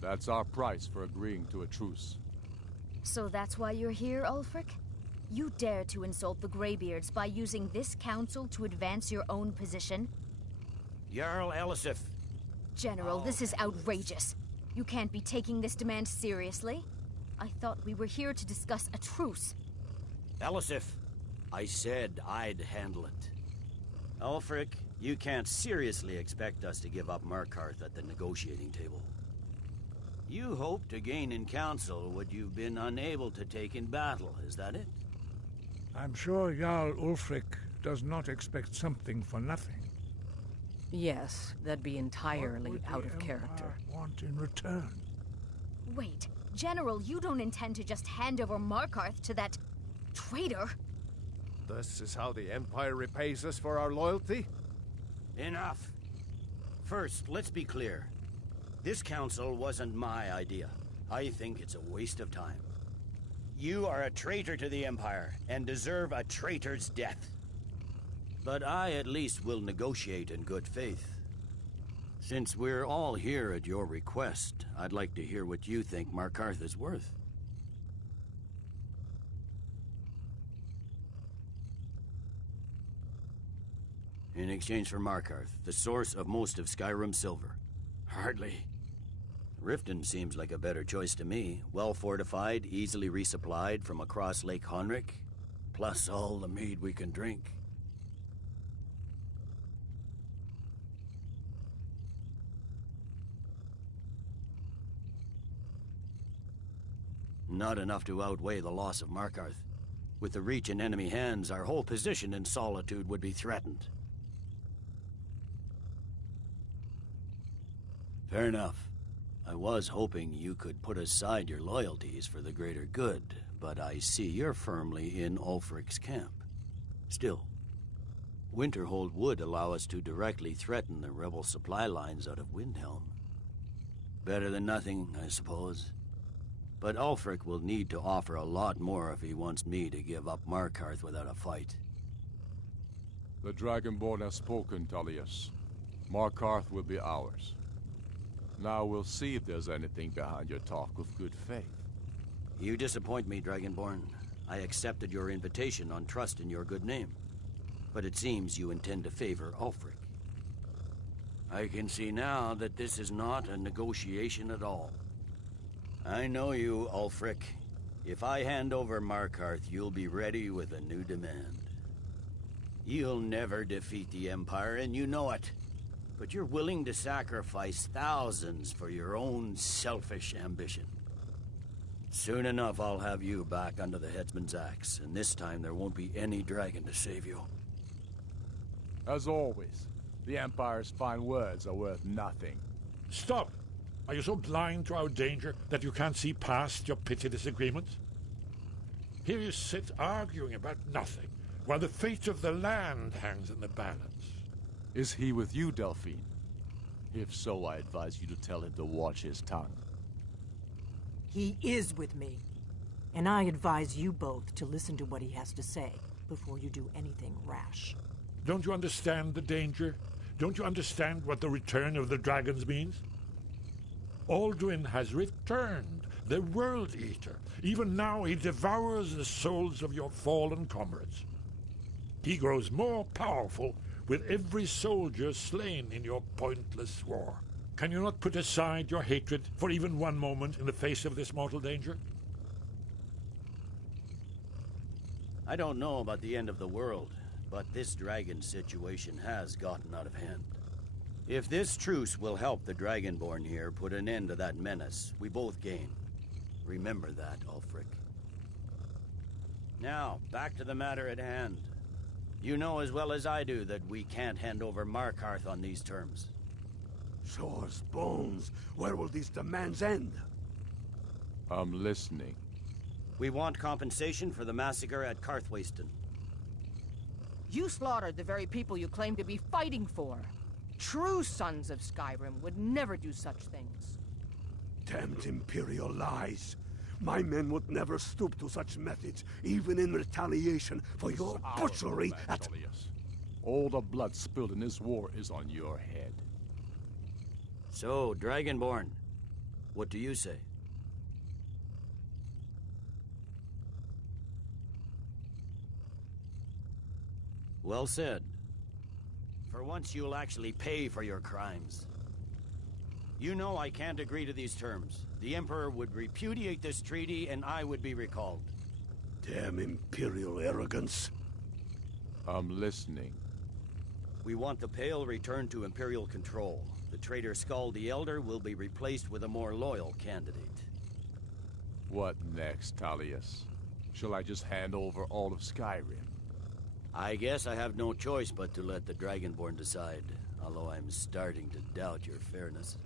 That's our price for agreeing to a truce. So that's why you're here, Ulfric? You dare to insult the Greybeards by using this council to advance your own position? Jarl Elisif. General, this is outrageous. You can't be taking this demand seriously. I thought we were here to discuss a truce. Elisif, I said I'd handle it. Ulfric, you can't seriously expect us to give up Markarth at the negotiating table. You hoped to gain in council what you've been unable to take in battle, is that it? I'm sure Jarl Ulfric does not expect something for nothing. Yes, that'd be entirely out of character. Want in return? Wait, General, you don't intend to just hand over Markarth to that traitor? This is how the Empire repays us for our loyalty? Enough. First, let's be clear. This council wasn't my idea. I think it's a waste of time. You are a traitor to the Empire, and deserve a traitor's death. But I at least will negotiate in good faith. Since we're all here at your request, I'd like to hear what you think Markarth is worth. In exchange for Markarth, the source of most of Skyrim's silver. Hardly. Riften seems like a better choice to me. Well fortified, easily resupplied from across Lake Honric, plus all the mead we can drink. Not enough to outweigh the loss of Markarth. With the Reach in enemy hands, our whole position in Solitude would be threatened. Fair enough. I was hoping you could put aside your loyalties for the greater good, but I see you're firmly in Ulfric's camp. Still, Winterhold would allow us to directly threaten the rebel supply lines out of Windhelm. Better than nothing, I suppose. But Ulfric will need to offer a lot more if he wants me to give up Markarth without a fight. The Dragonborn has spoken, Tullius. Markarth will be ours. Now we'll see if there's anything behind your talk of good faith. You disappoint me, Dragonborn. I accepted your invitation on trust in your good name. But it seems you intend to favor Ulfric. I can see now that this is not a negotiation at all. I know you, Ulfric. If I hand over Markarth, you'll be ready with a new demand. You'll never defeat the Empire, and you know it. But you're willing to sacrifice thousands for your own selfish ambition. Soon enough, I'll have you back under the headsman's axe, and this time there won't be any dragon to save you. As always, the Empire's fine words are worth nothing. Stop! Are you so blind to our danger that you can't see past your petty disagreements? Here you sit arguing about nothing, while the fate of the land hangs in the balance. Is he with you, Delphine? If so, I advise you to tell him to watch his tongue. He is with me. And I advise you both to listen to what he has to say before you do anything rash. Don't you understand the danger? Don't you understand what the return of the dragons means? Alduin has returned, the World Eater. Even now he devours the souls of your fallen comrades. He grows more powerful with every soldier slain in your pointless war. Can you not put aside your hatred for even one moment in the face of this mortal danger? I don't know about the end of the world, but this dragon situation has gotten out of hand. If this truce will help the Dragonborn here put an end to that menace, we both gain. Remember that, Ulfric. Now, back to the matter at hand. You know as well as I do that we can't hand over Markarth on these terms. Swords, bones, where will these demands end? I'm listening. We want compensation for the massacre at Karthwasten. You slaughtered the very people you claim to be fighting for. True sons of Skyrim would never do such things. Damned Imperial lies. My men would never stoop to such methods, even in retaliation for your butchery at... Tullius. All the blood spilled in this war is on your head. So, Dragonborn, what do you say? Well said. For once you'll actually pay for your crimes. You know I can't agree to these terms. The Emperor would repudiate this treaty and I would be recalled. Damn Imperial arrogance. I'm listening. We want the Pale returned to Imperial control. The traitor Skull the Elder will be replaced with a more loyal candidate. What next, Tullius? Shall I just hand over all of Skyrim? I guess I have no choice but to let the Dragonborn decide, although I'm starting to doubt your fairness.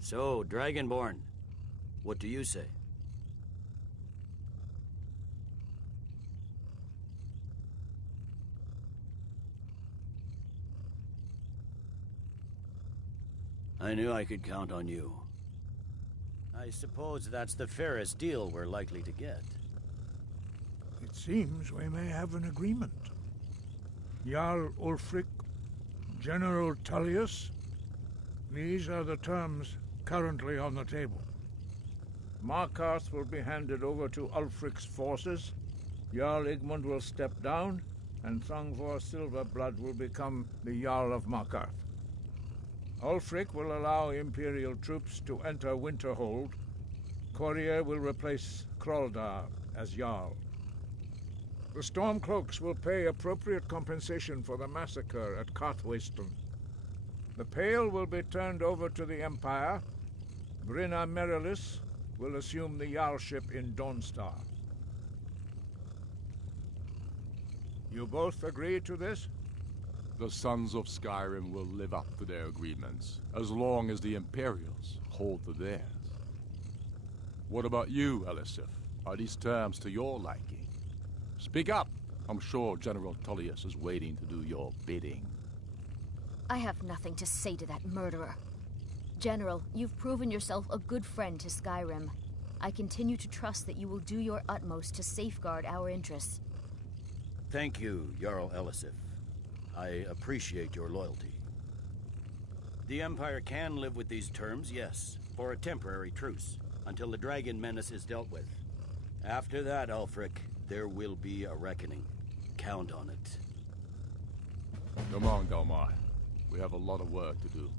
So, Dragonborn, what do you say? I knew I could count on you. I suppose that's the fairest deal we're likely to get. It seems we may have an agreement. Jarl Ulfric, General Tullius, these are the terms currently on the table. Markarth will be handed over to Ulfric's forces, Jarl Igmund will step down, and Thongvor Silverblood will become the Jarl of Markarth. Ulfric will allow Imperial troops to enter Winterhold. Courier will replace Kraldar as Jarl. The Stormcloaks will pay appropriate compensation for the massacre at Carthwayston. The Pale will be turned over to the Empire. Brinna Merilis will assume the Jarlship in Dawnstar. You both agree to this? The sons of Skyrim will live up to their agreements, as long as the Imperials hold to theirs. What about you, Elisif? Are these terms to your liking? Speak up! I'm sure General Tullius is waiting to do your bidding. I have nothing to say to that murderer. General, you've proven yourself a good friend to Skyrim. I continue to trust that you will do your utmost to safeguard our interests. Thank you, Jarl Elisif. I appreciate your loyalty. The Empire can live with these terms, yes, for a temporary truce, until the dragon menace is dealt with. After that, Ulfric, there will be a reckoning. Count on it. Come on, Delmar. We have a lot of work to do.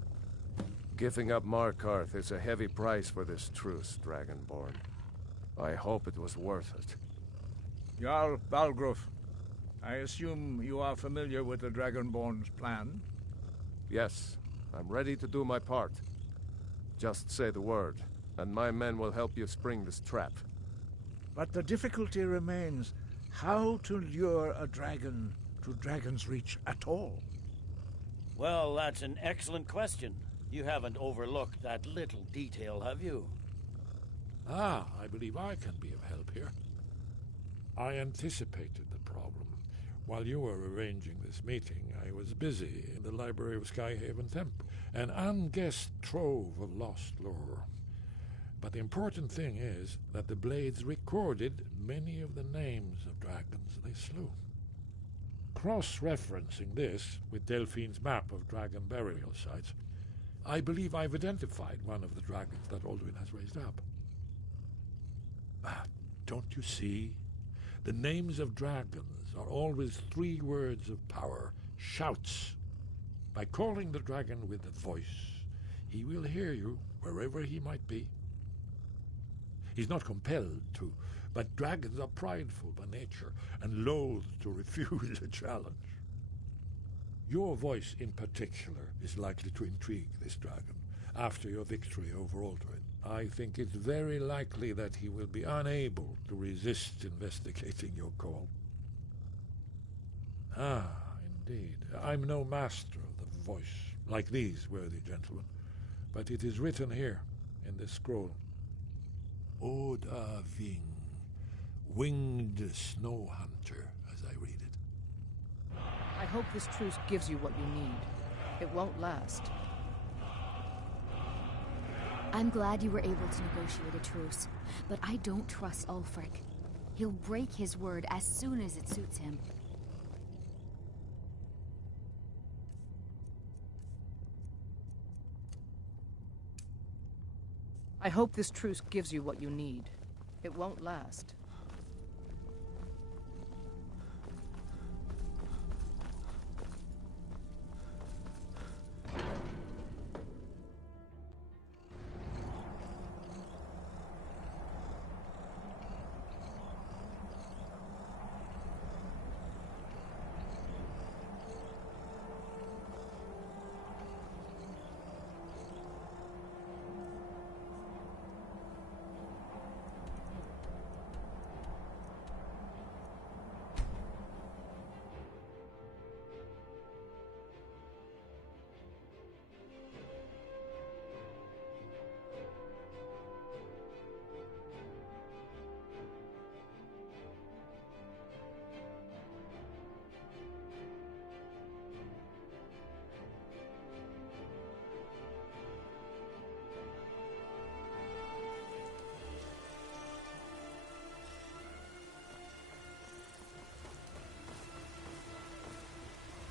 Giving up Markarth is a heavy price for this truce, Dragonborn. I hope it was worth it. Jarl Balgruf, I assume you are familiar with the Dragonborn's plan? Yes, I'm ready to do my part. Just say the word, and my men will help you spring this trap. But the difficulty remains how to lure a dragon to Dragon's Reach at all. Well, that's an excellent question. You haven't overlooked that little detail, have you? Ah, I believe I can be of help here. I anticipated the problem. While you were arranging this meeting, I was busy in the library of Skyhaven Temple, an unguessed trove of lost lore. But the important thing is that the Blades recorded many of the names of dragons they slew. Cross-referencing this with Delphine's map of dragon burial sites, I believe I've identified one of the dragons that Alduin has raised up. Don't you see? The names of dragons are always 3 words of power, shouts. By calling the dragon with a voice, he will hear you wherever he might be. He's not compelled to, but dragons are prideful by nature and loath to refuse a challenge. Your voice in particular is likely to intrigue this dragon after your victory over Alduin. I think it's very likely that he will be unable to resist investigating your call. Ah, indeed. I'm no master of the voice, like these worthy gentlemen, but it is written here in this scroll. Oda Ving, winged snow hunter, as I read it. I hope this truce gives you what you need. It won't last. I'm glad you were able to negotiate a truce, but I don't trust Ulfric. He'll break his word as soon as it suits him. I hope this truce gives you what you need. It won't last.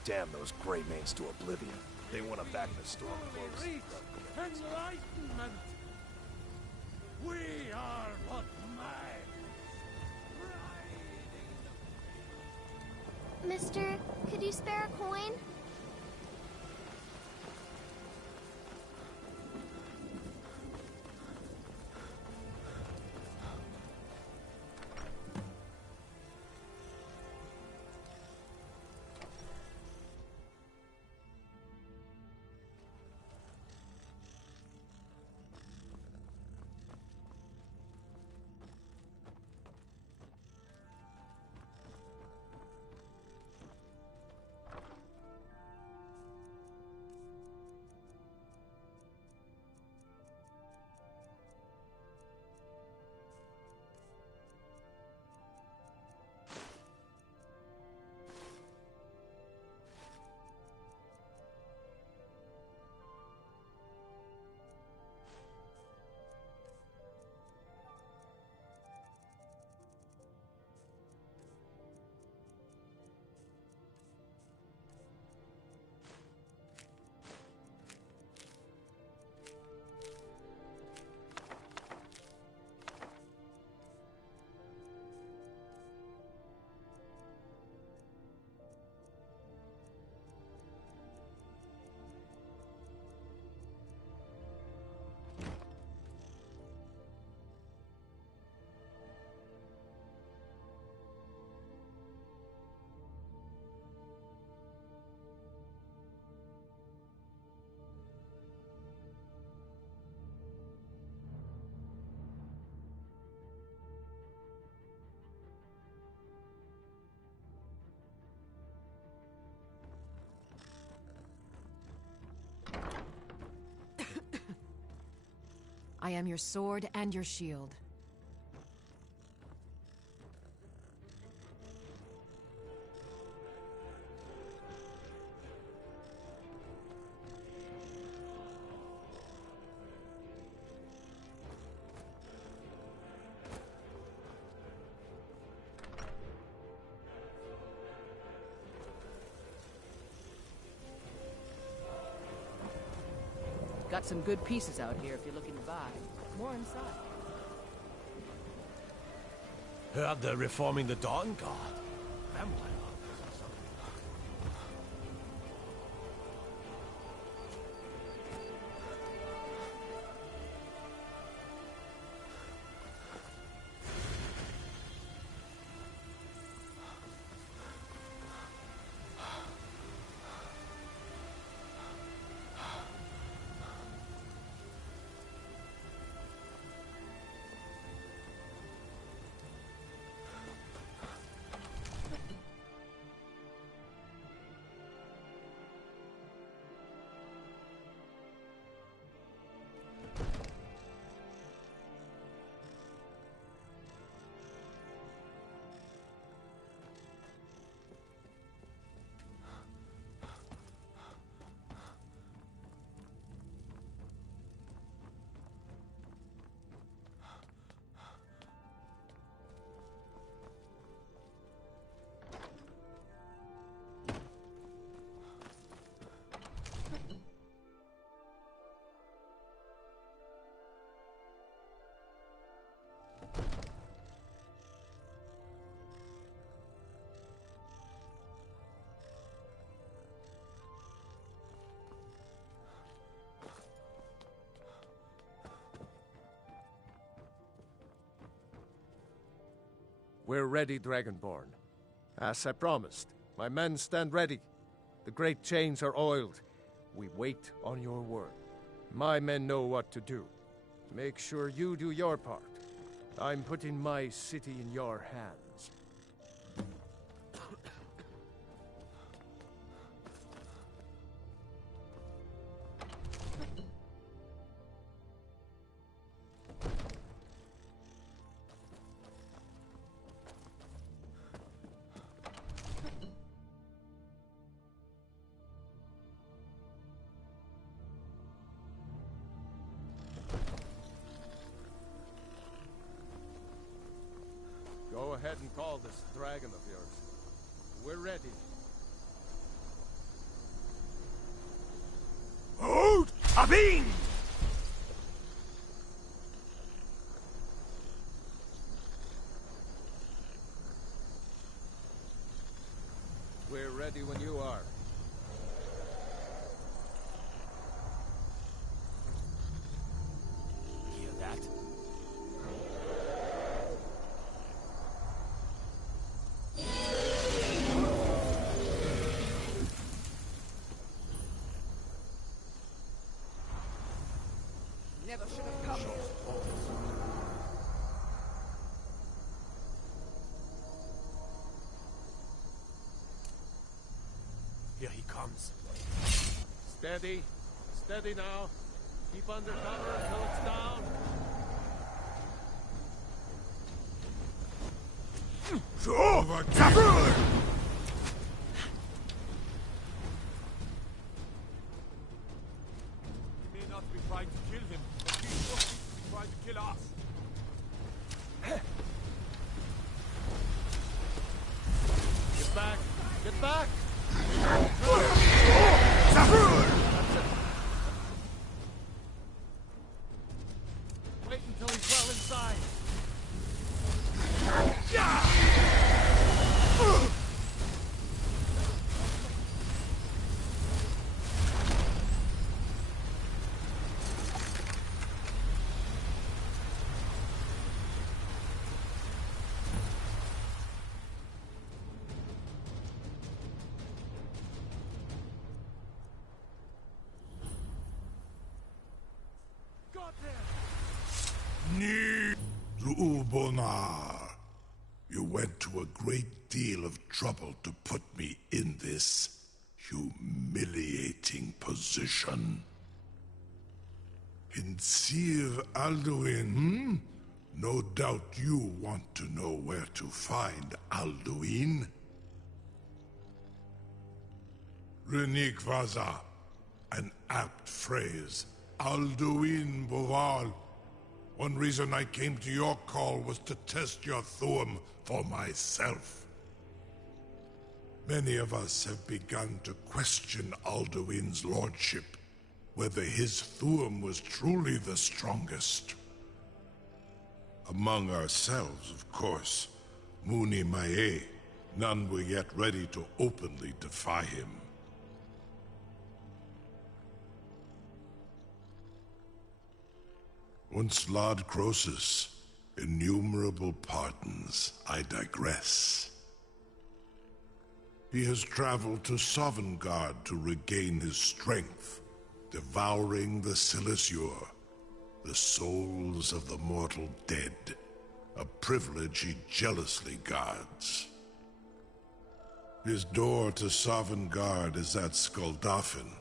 Damn those Greymanes to oblivion. They want to back the Stormcloaks. Enlightenment! We are but man. Mister, could you spare a coin? I am your sword and your shield. Got some good pieces out here if you're looking to buy. More inside. Heard they're reforming the Dawn Guard. Vampire. We're ready, Dragonborn. As I promised, my men stand ready. The great chains are oiled. We wait on your word. My men know what to do. Make sure you do your part. I'm putting my city in your hands. Go ahead and call this dragon of yours. We're ready. Hold! Abin! We're ready when you are. Hear that? Never should have come. Here he comes. Steady. Steady now. Keep under cover until it's down. He may not be trying to kill him, but he sure seems to be trying to kill us. Get back! Get back! Wait until he's well inside. Zubonar, you went to a great deal of trouble to put me in this humiliating position. In Sir Alduin, No doubt you want to know where to find Alduin. Renik Vaza, an apt phrase. Alduin Boval. One reason I came to your call was to test your Thuum for myself. Many of us have begun to question Alduin's lordship, whether his Thuum was truly the strongest. Among ourselves, of course, Muni Mae, none were yet ready to openly defy him. Once Lord Croesus, innumerable pardons, I digress. He has traveled to Sovngarde to regain his strength, devouring the Silesur, the souls of the mortal dead, a privilege he jealously guards. His door to Sovngarde is at Skuldafn,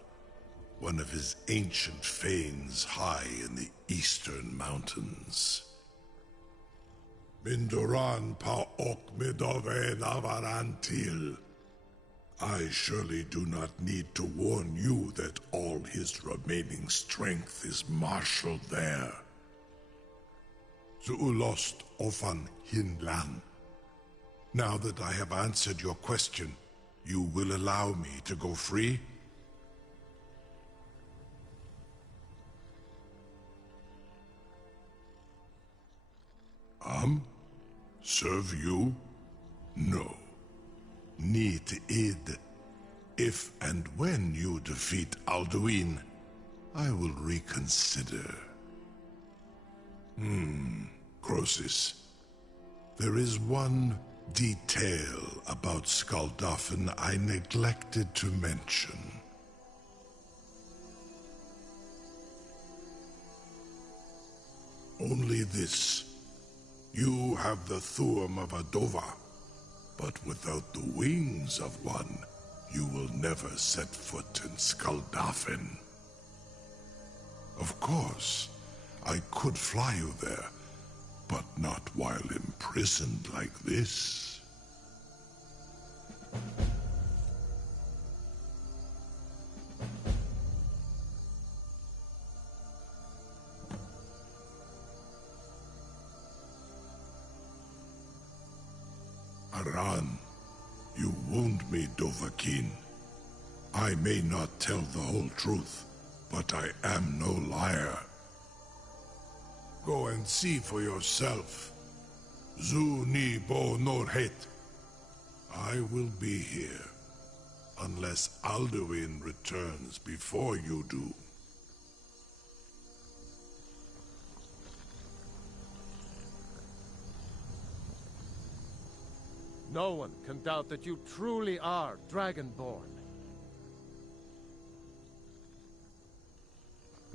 one of his ancient fanes high in the eastern mountains. Mindoran pa ok midove navarantil. I surely do not need to warn you that all his remaining strength is marshaled there. Zuulost ofan hinlan. Now that I have answered your question, you will allow me to go free? Serve you? No. Need id. If and when you defeat Alduin, I will reconsider. Croesus. There is one detail about Skaldafn I neglected to mention. Only this. You have the Thuum of a Dova, but without the wings of one, you will never set foot in Skaldafn. Of course, I could fly you there, but not while imprisoned like this. Aran, you wound me, Dovahkiin. I may not tell the whole truth, but I am no liar. Go and see for yourself. Zu ni bo norhet. I will be here, unless Alduin returns before you do. No one can doubt that you truly are Dragonborn.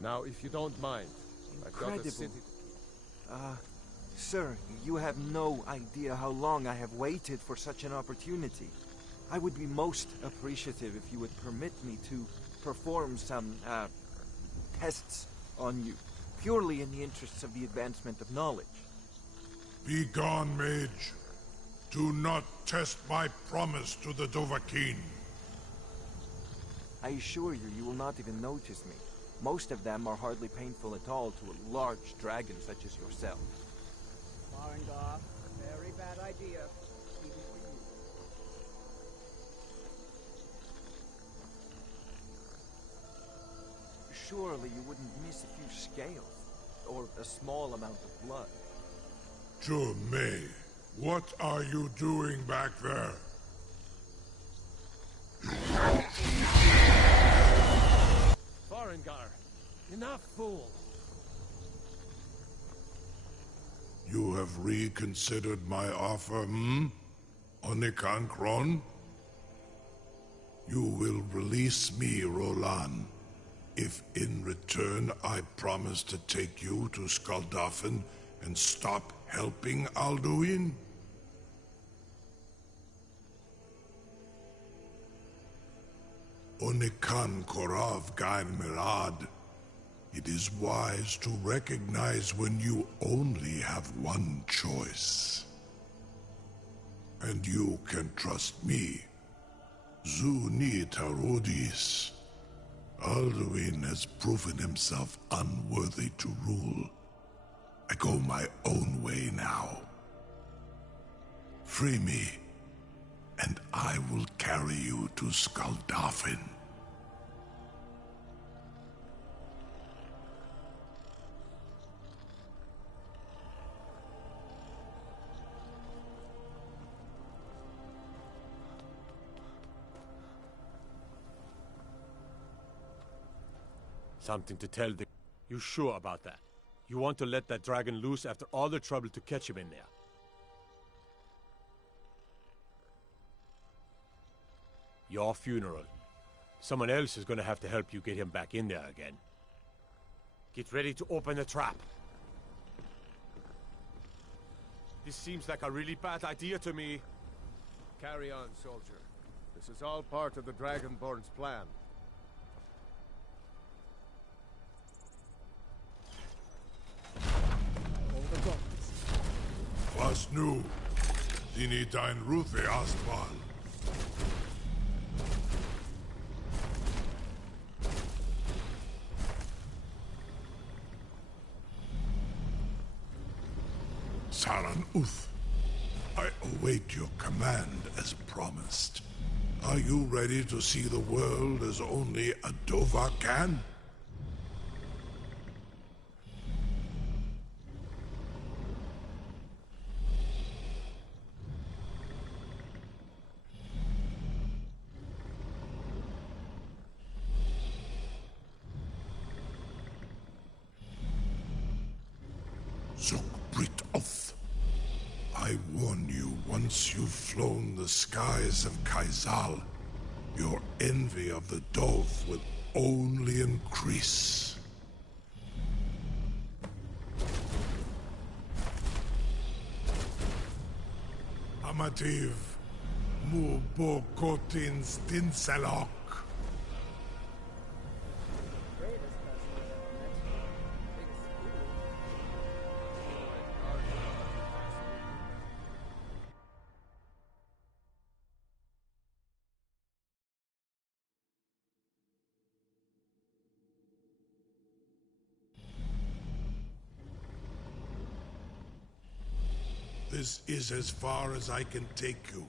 Now, if you don't mind, I've got a city. Sir, you have no idea how long I have waited for such an opportunity. I would be most appreciative if you would permit me to perform some, tests on you, purely in the interests of the advancement of knowledge. Be gone, mage. Do not test my promise to the Dovahkiin. I assure you, you will not even notice me. Most of them are hardly painful at all to a large dragon such as yourself. Farengar, very bad idea. Even for you. Surely you wouldn't miss a few scales, or a small amount of blood. May, what are you doing back there? Farengar, enough, fool! You have reconsidered my offer, Onikan Kron? You will release me, Rolan, if in return I promise to take you to Skaldafn and stop helping Alduin? Onikan Korav Gain Mirad. It is wise to recognize when you only have one choice. And you can trust me. Zuni Tarodis. Alduin has proven himself unworthy to rule. I go my own way now. Free me, and I will carry you to Skaldafn. Something to tell the... You sure about that? You want to let that dragon loose after all the trouble to catch him in there? Your funeral. Someone else is gonna have to help you get him back in there again. Get ready to open the trap. This seems like a really bad idea to me. Carry on, soldier. This is all part of the Dragonborn's plan. Was nu? Dini dein Ruthe Astval. Saran Uth, I await your command as promised. Are you ready to see the world as only a Dova can? I warn you, once you've flown the skies of Kaizal, your envy of the Dolph will only increase. Amativ, mu bo kotin stinselok. This is as far as I can take you.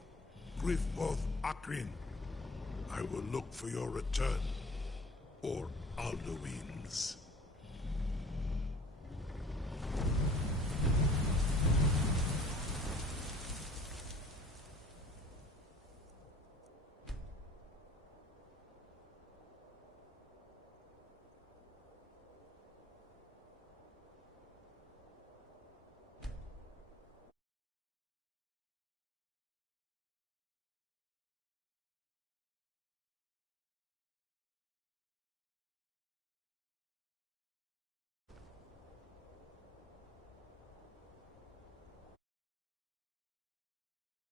Grifboth Akrin. I will look for your return. Or Alduin's.